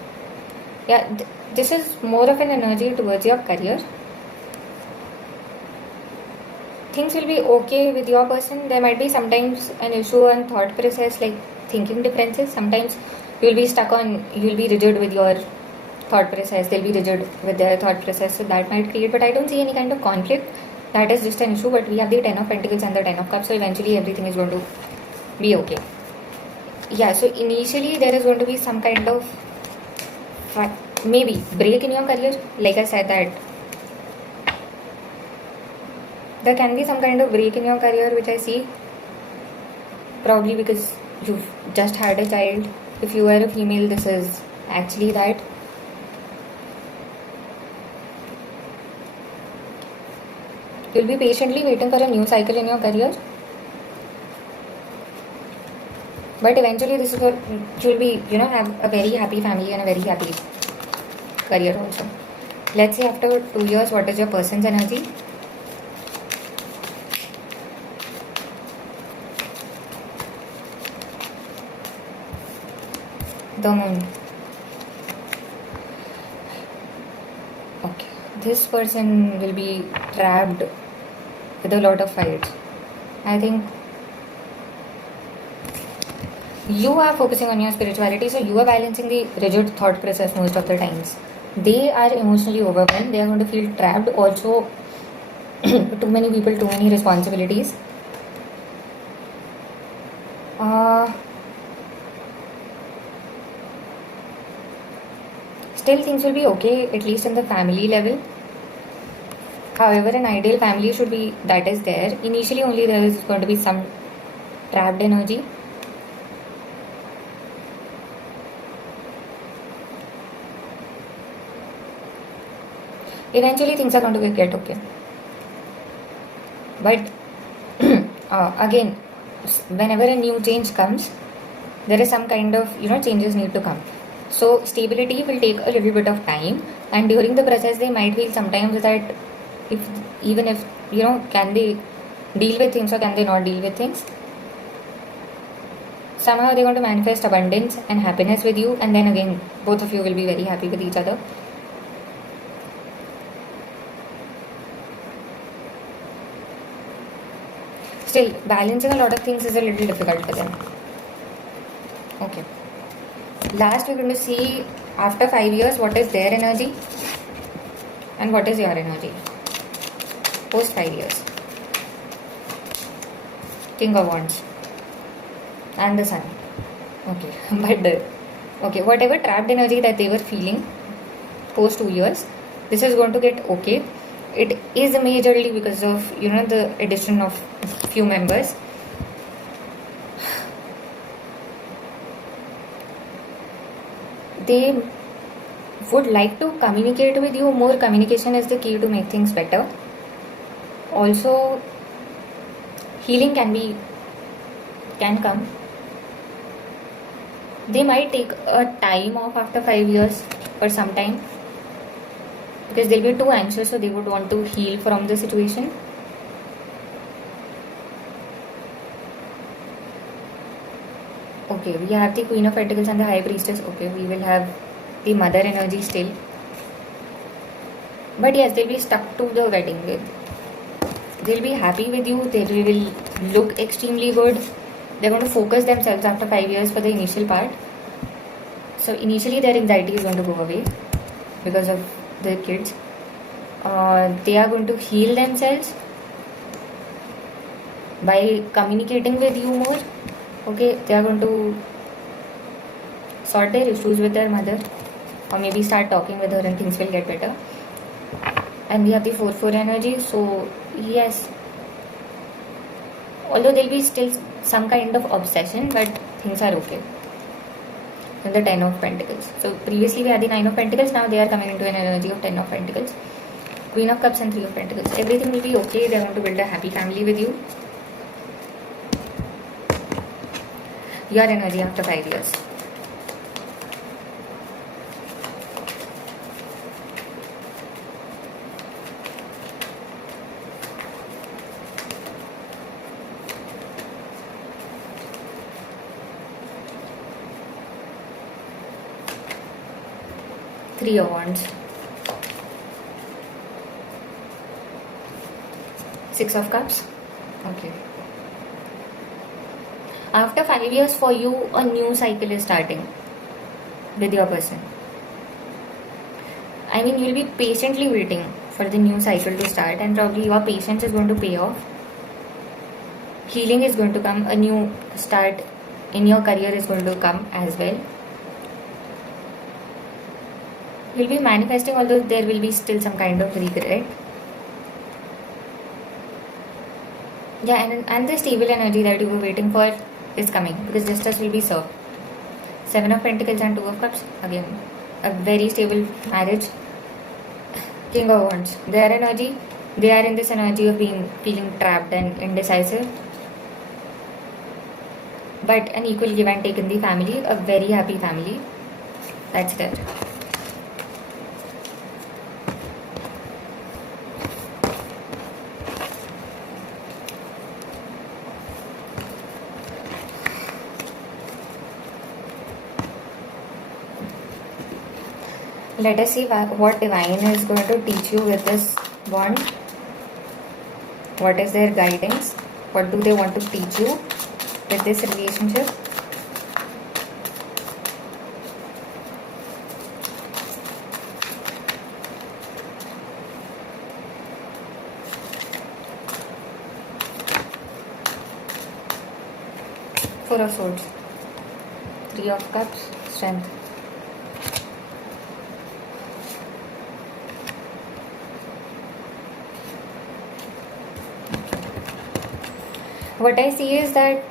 Yeah, this is more of an energy towards your career. Things will be okay with your person. There might be sometimes an issue on thought process, like thinking differences. Sometimes you'll be you'll be rigid with your thought process. They'll be rigid with their thought process. So that might create, but I don't see any kind of conflict. That is just an issue. But we have the 10 of Pentacles and the 10 of Cups. So eventually everything is going to be okay. Yeah, so initially there is going to be some kind of maybe break in your career. Like I said, that there can be some kind of break in your career, which I see, probably because you've just had a child. If you are a female, this is actually that. You'll be patiently waiting for a new cycle in your career, but eventually this is what you'll be, have a very happy family and a very happy career also. Let's say after 2 years, what is your person's energy? The Moon. Okay, this person will be trapped with a lot of fights. I think you are focusing on your spirituality, so you are balancing the rigid thought process most of the times. They are emotionally overwhelmed. They are going to feel trapped. Also, too many people, too many responsibilities. Still, things will be okay, at least in the family level. However, an ideal family should be that is there. Initially, only there is going to be some trapped energy. Eventually things are going to get okay. But again, whenever a new change comes, there is some kind of changes need to come. So stability will take a little bit of time, and during the process they might feel sometimes that even if can they deal with things or can they not deal with things. Somehow they're going to manifest abundance and happiness with you, and then again both of you will be very happy with each other. Still, balancing a lot of things is a little difficult for them. Okay. Last, we're going to see after 5 years what is their energy and what is your energy post 5 years. King of Wands and the Sun. Okay, but okay, whatever trapped energy that they were feeling post 2 years, this is going to get okay. It is majorly because of, the addition of few members. They would like to communicate with you more. Communication is the key to make things better. Also, healing can come. They might take a time off after 5 years for some time, because they'll be too anxious, so they would want to heal from the situation. Okay, we have the Queen of Pentacles and the High Priestess. Okay, we will have the Mother energy still. But yes, they'll be stuck to the wedding. They'll be happy with you. They will look extremely good. They're going to focus themselves after 5 years for the initial part. So initially their anxiety is going to go away because of the kids. They are going to heal themselves by communicating with you more. Okay, they are going to sort their issues with their mother, or maybe start talking with her, and things will get better. And we have the 4-4 energy. So yes, although there will be still some kind of obsession, but things are okay. And the 10 of Pentacles. So previously we had the 9 of Pentacles. Now they are coming into an energy of 10 of Pentacles, Queen of Cups and 3 of Pentacles. Everything will be okay. They want to build a happy family with you. Your energy after 5 years. Three of Wands. 6 of Cups. Okay. After 5 years for you, a new cycle is starting with your person. I mean, you'll be patiently waiting for the new cycle to start, and probably your patience is going to pay off. Healing is going to come. A new start in your career is going to come as well. You'll be manifesting, although there will be still some kind of regret. Yeah, and the stable energy that you were waiting for is coming, because justice will be served. 7 of Pentacles and 2 of Cups. Again, a very stable marriage. King of Wands. Their energy, they are in this energy of feeling trapped and indecisive. But an equal give and take in the family, a very happy family. That's there. Let us see what Divine is going to teach you with this wand. What is their guidance? What do they want to teach you with this relationship? Four of Swords. 3 of Cups. Strength. What I see is that,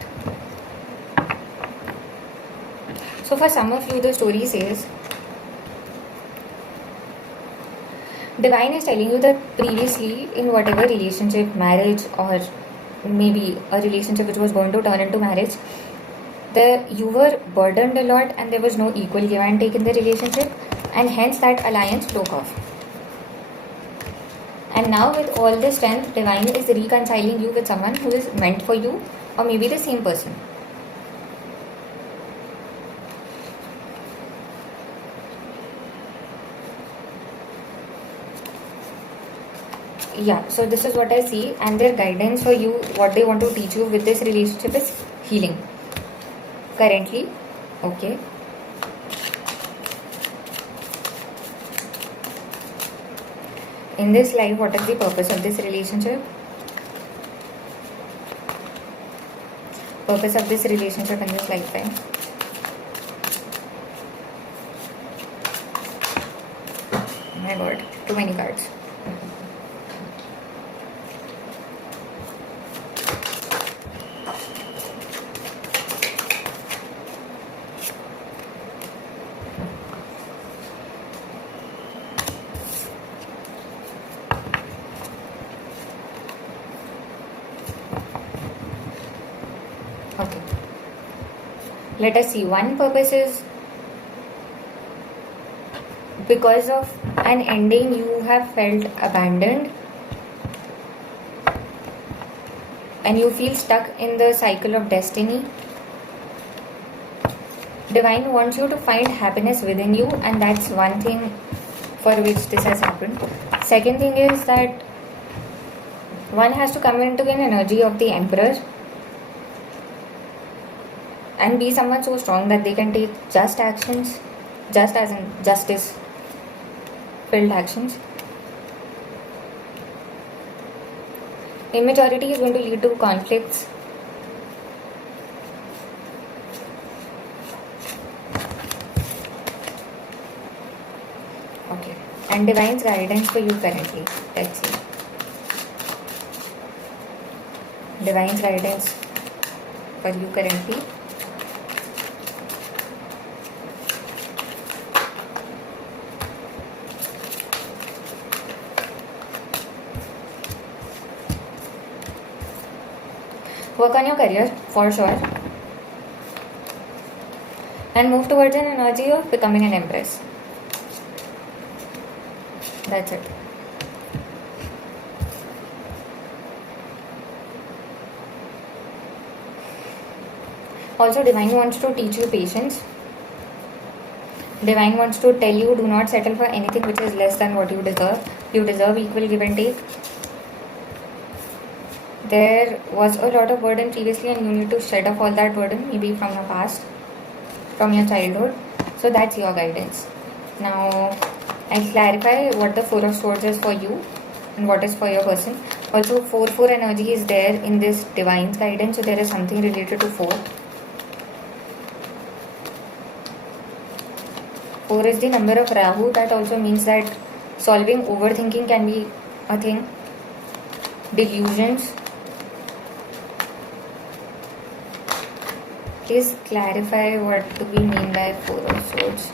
so for some of you the story says, Divine is telling you that previously in whatever relationship, marriage, or maybe a relationship which was going to turn into marriage, you were burdened a lot and there was no equal give and take in the relationship, and hence that alliance broke off. And now with all the strength, Divine is reconciling you with someone who is meant for you, or maybe the same person. Yeah, so this is what I see, and their guidance for you, what they want to teach you with this relationship is healing. Currently, okay. In this life, what is the purpose of this relationship? Purpose of this relationship in this lifetime. Oh my god, too many cards. Let us see. One purpose is because of an ending you have felt abandoned and you feel stuck in the cycle of destiny. Divine wants you to find happiness within you, and that's one thing for which this has happened. Second thing is that one has to come into an energy of the Emperor and be someone so strong that they can take just actions, just as in justice filled actions. Immaturity is going to lead to conflicts. Okay. And divine's guidance for you currently. Let's see. Divine's guidance for you currently. Work on your career for sure. And move towards an energy of becoming an empress. That's it. Also, Divine wants to teach you patience. Divine wants to tell you, do not settle for anything which is less than what you deserve. You deserve equal give and take. There was a lot of burden previously and you need to shed off all that burden, maybe from your past, from your childhood. So that's your guidance. Now, I'll clarify what the Four of Swords is for you and what is for your person. Also, 4-4 energy is there in this Divine's guidance. So there is something related to 4. 4 is the number of Rahu. That also means that solving overthinking can be a thing. Delusions. Please clarify what do we mean by 4 of Swords.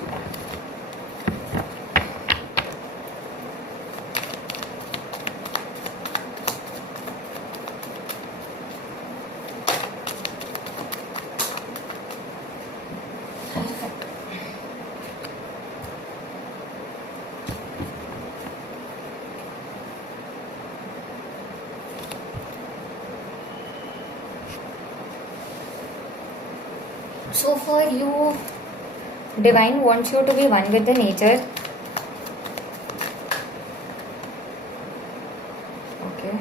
So for you, Divine wants you to be one with the nature. Okay.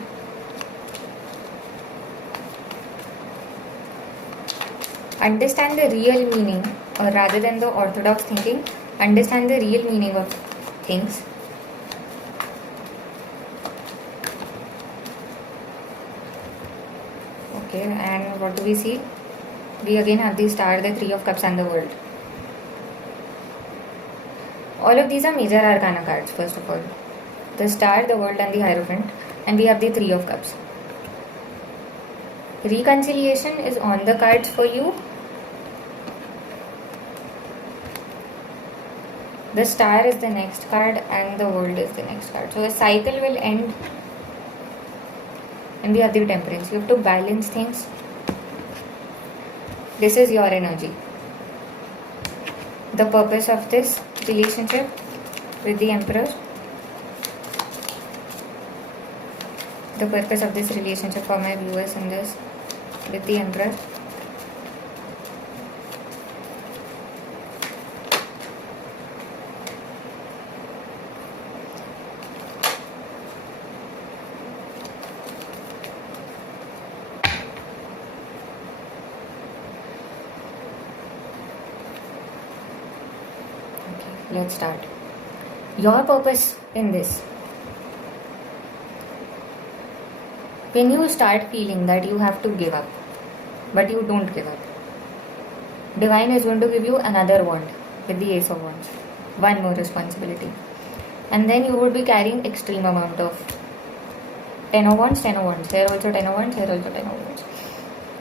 Understand the real meaning, or rather than the orthodox thinking, understand the real meaning of things. Okay, and what do we see? We again have the Star, the Three of Cups and the World. All of these are major arcana cards, first of all. The Star, the World and the Hierophant. And we have the Three of Cups. Reconciliation is on the cards for you. The Star is the next card and the World is the next card. So the cycle will end. And we have the Temperance. You have to balance things. This is your energy. The purpose of this relationship with the Emperor. The purpose of this relationship for my viewers in this with the Emperor. Let's start. Your purpose in this. When you start feeling that you have to give up, but you don't give up, Divine is going to give you another wand with the Ace of Wands. One more responsibility. And then you would be carrying extreme amount of 10 of Wands, 10 of Wands. Here also 10 of Wands, here also 10 of Wands.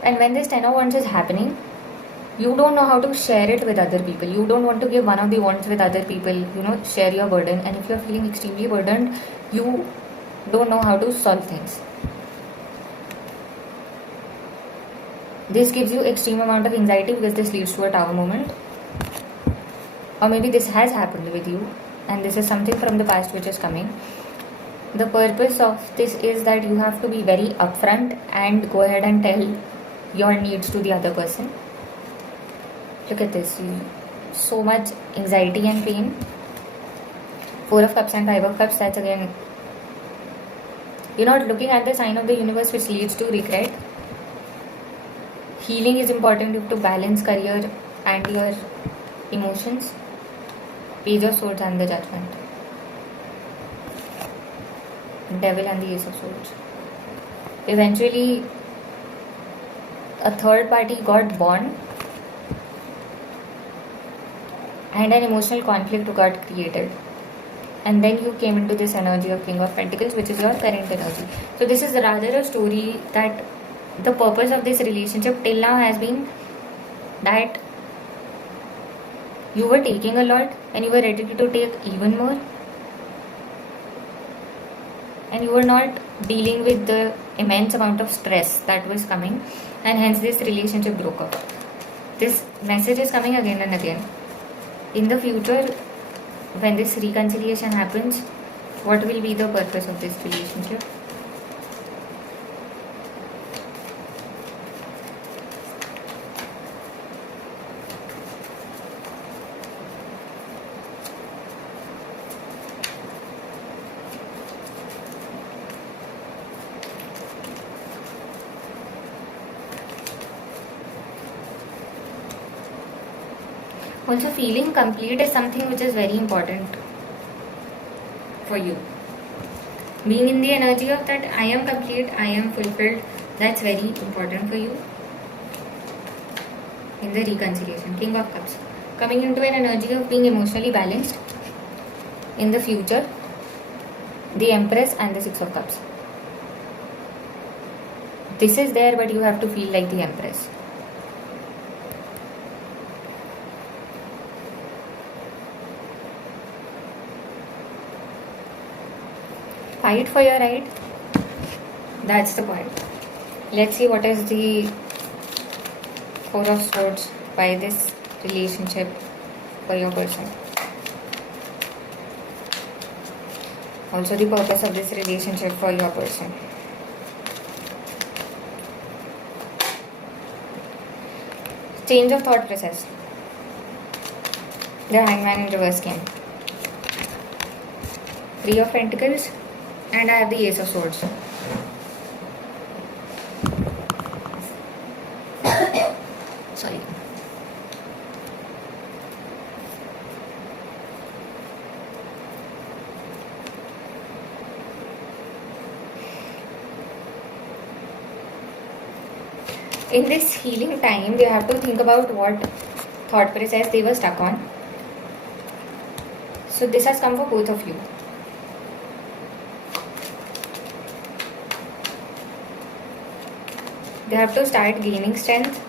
And when this 10 of Wands is happening, you don't know how to share it with other people. You don't want to give one of the wands with other people, share your burden. And if you're feeling extremely burdened, you don't know how to solve things. This gives you extreme amount of anxiety because this leads to a tower moment. Or maybe this has happened with you and this is something from the past which is coming. The purpose of this is that you have to be very upfront and go ahead and tell your needs to the other person. Look at this. So much anxiety and pain. 4 of Cups and 5 of Cups. That's again, you're not looking at the sign of the universe, which leads to regret. Healing is important. You have to balance career and your emotions. Page of Swords and the Judgment. Devil and the Ace of Swords. Eventually, a third party got born and an emotional conflict got created. And then you came into this energy of King of Pentacles, which is your current energy. So this is rather a story that the purpose of this relationship till now has been that you were taking a lot and you were ready to take even more. And you were not dealing with the immense amount of stress that was coming, and hence this relationship broke up. This message is coming again and again. In the future, when this reconciliation happens, what will be the purpose of this relationship? Also, feeling complete is something which is very important for you. Being in the energy of that I am complete, I am fulfilled, that's very important for you. In the reconciliation, King of Cups. Coming into an energy of being emotionally balanced. In the future, the Empress and the Six of Cups. This is there, but you have to feel like the Empress. Fight for your right. That's the point. Let's see what is the Four of Swords by this relationship for your person. Also the purpose of this relationship for your person. Change of thought process. The Hangman in reverse came. 3 of Pentacles. And I have the Ace of Swords. Sorry. In this healing time, they have to think about what thought process they were stuck on. So this has come for both of you. They have to start gaining strength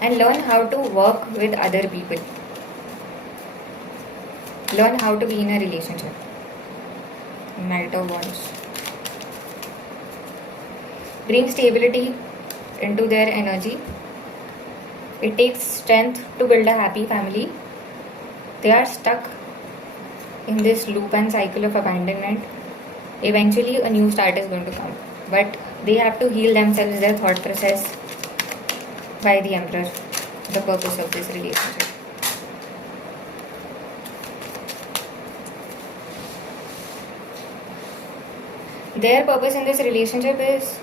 and learn how to work with other people. Learn how to be in a relationship. Knight of Wands. Bring stability into their energy. It takes strength to build a happy family. They are stuck in this loop and cycle of abandonment. Eventually a new start is going to come. But they have to heal themselves, their thought process, by the Emperor, the purpose of this relationship. Their purpose in this relationship is,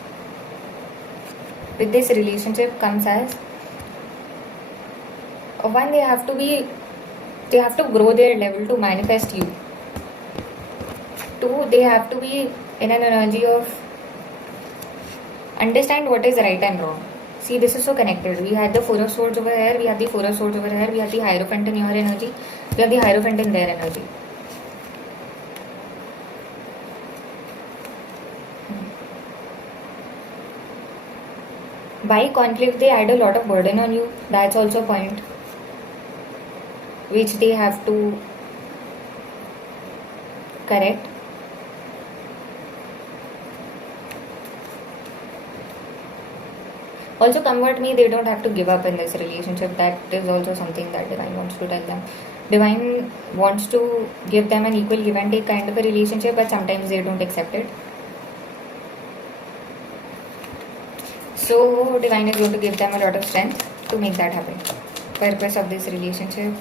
with this relationship comes as, one, they have to grow their level to manifest you. 2, they have to be in an energy of understand what is right and wrong. See, this is so connected. We had the Four of Swords over here, we have the Four of Swords over here, we have the Hierophant in your energy, we have the Hierophant in their energy. By conflict, they add a lot of burden on you. That's also a point which they have to correct. Also, come what may, they don't have to give up in this relationship. That is also something that Divine wants to tell them. Divine wants to give them an equal give and take kind of a relationship, but sometimes they don't accept it. So Divine is going to give them a lot of strength to make that happen. Purpose of this relationship,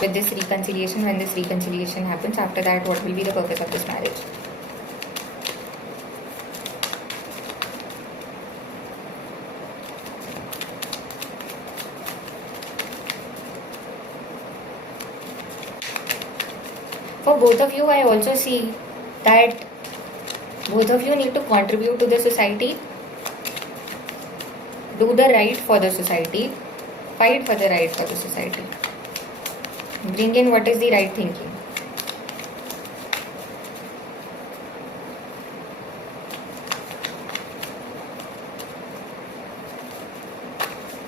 with this reconciliation, when this reconciliation happens, after that, what will be the purpose of this marriage? For both of you, I also see that both of you need to contribute to the society, do the right for the society, fight for the right for the society. Bring in what is the right thinking.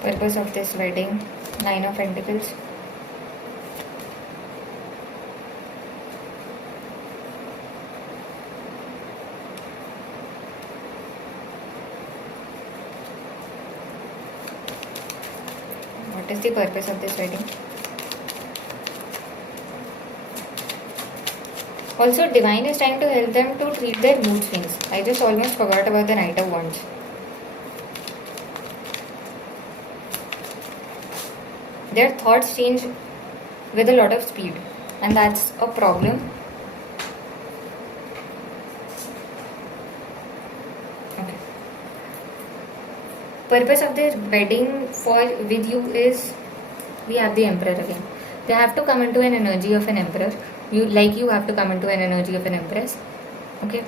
Purpose of this wedding, Nine of Pentacles. What is the purpose of this wedding? Also, Divine is trying to help them to treat their mood swings. I just almost forgot about the Knight of Wands. Their thoughts change with a lot of speed, and that's a problem. Okay. Purpose of this wedding for with you is, we have the Emperor again. They have to come into an energy of an Emperor. You have to come into an energy of an Empress. Okay.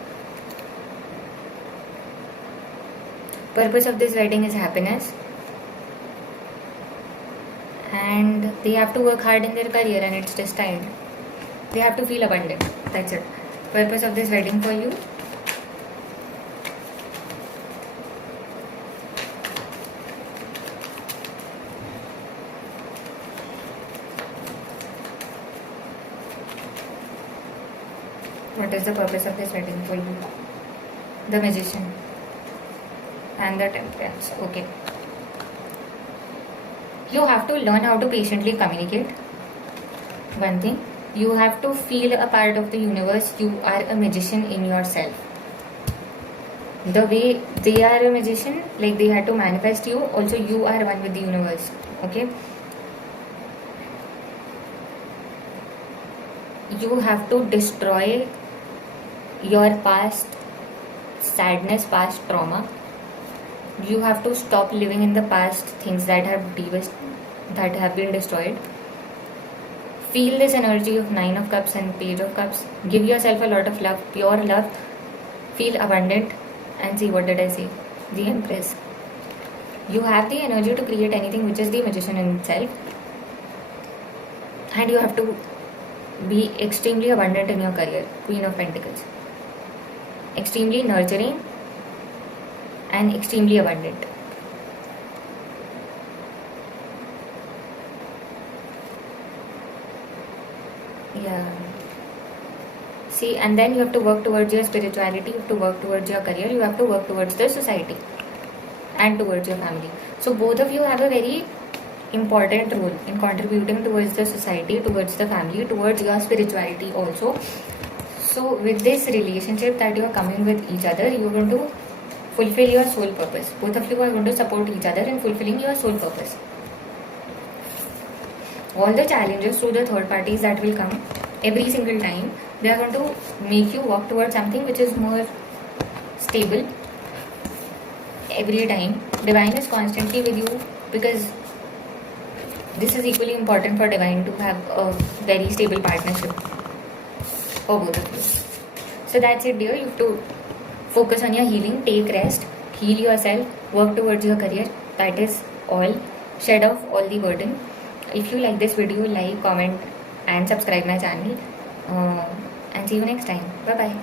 Purpose of this wedding is happiness. And they have to work hard in their career, and it's destined. They have to feel abundant. That's it. Purpose of this wedding for you. What is the purpose of this wedding for you? The Magician and the Temperance. Okay. You have to learn how to patiently communicate. One thing. You have to feel a part of the universe. You are a magician in yourself. The way they are a magician, like they had to manifest you, also you are one with the universe. Okay. You have to destroy your past sadness, past trauma. You have to stop living in the past things that have been destroyed. Feel this energy of Nine of Cups and Page of Cups. Give yourself a lot of love, pure love. Feel abundant, and see, what did I say? The Empress. You have the energy to create anything, which is the Magician in itself. And you have to be extremely abundant in your career. Queen of Pentacles. Extremely nurturing and extremely abundant. Yeah. See, and then you have to work towards your spirituality, you have to work towards your career, you have to work towards the society and towards your family. So both of you have a very important role in contributing towards the society, towards the family, towards your spirituality also. So with this relationship that you are coming with each other, you are going to fulfill your soul purpose. Both of you are going to support each other in fulfilling your soul purpose. All the challenges through the third parties that will come every single time, they are going to make you walk towards something which is more stable. Every time Divine is constantly with you, because this is equally important for Divine to have a very stable partnership for both of you. So that's it, dear. You have to focus on your healing, take rest, heal yourself, work towards your career. That is all. Shed off all the burden. If you like this video, like, comment and subscribe my channel. And see you next time. Bye bye.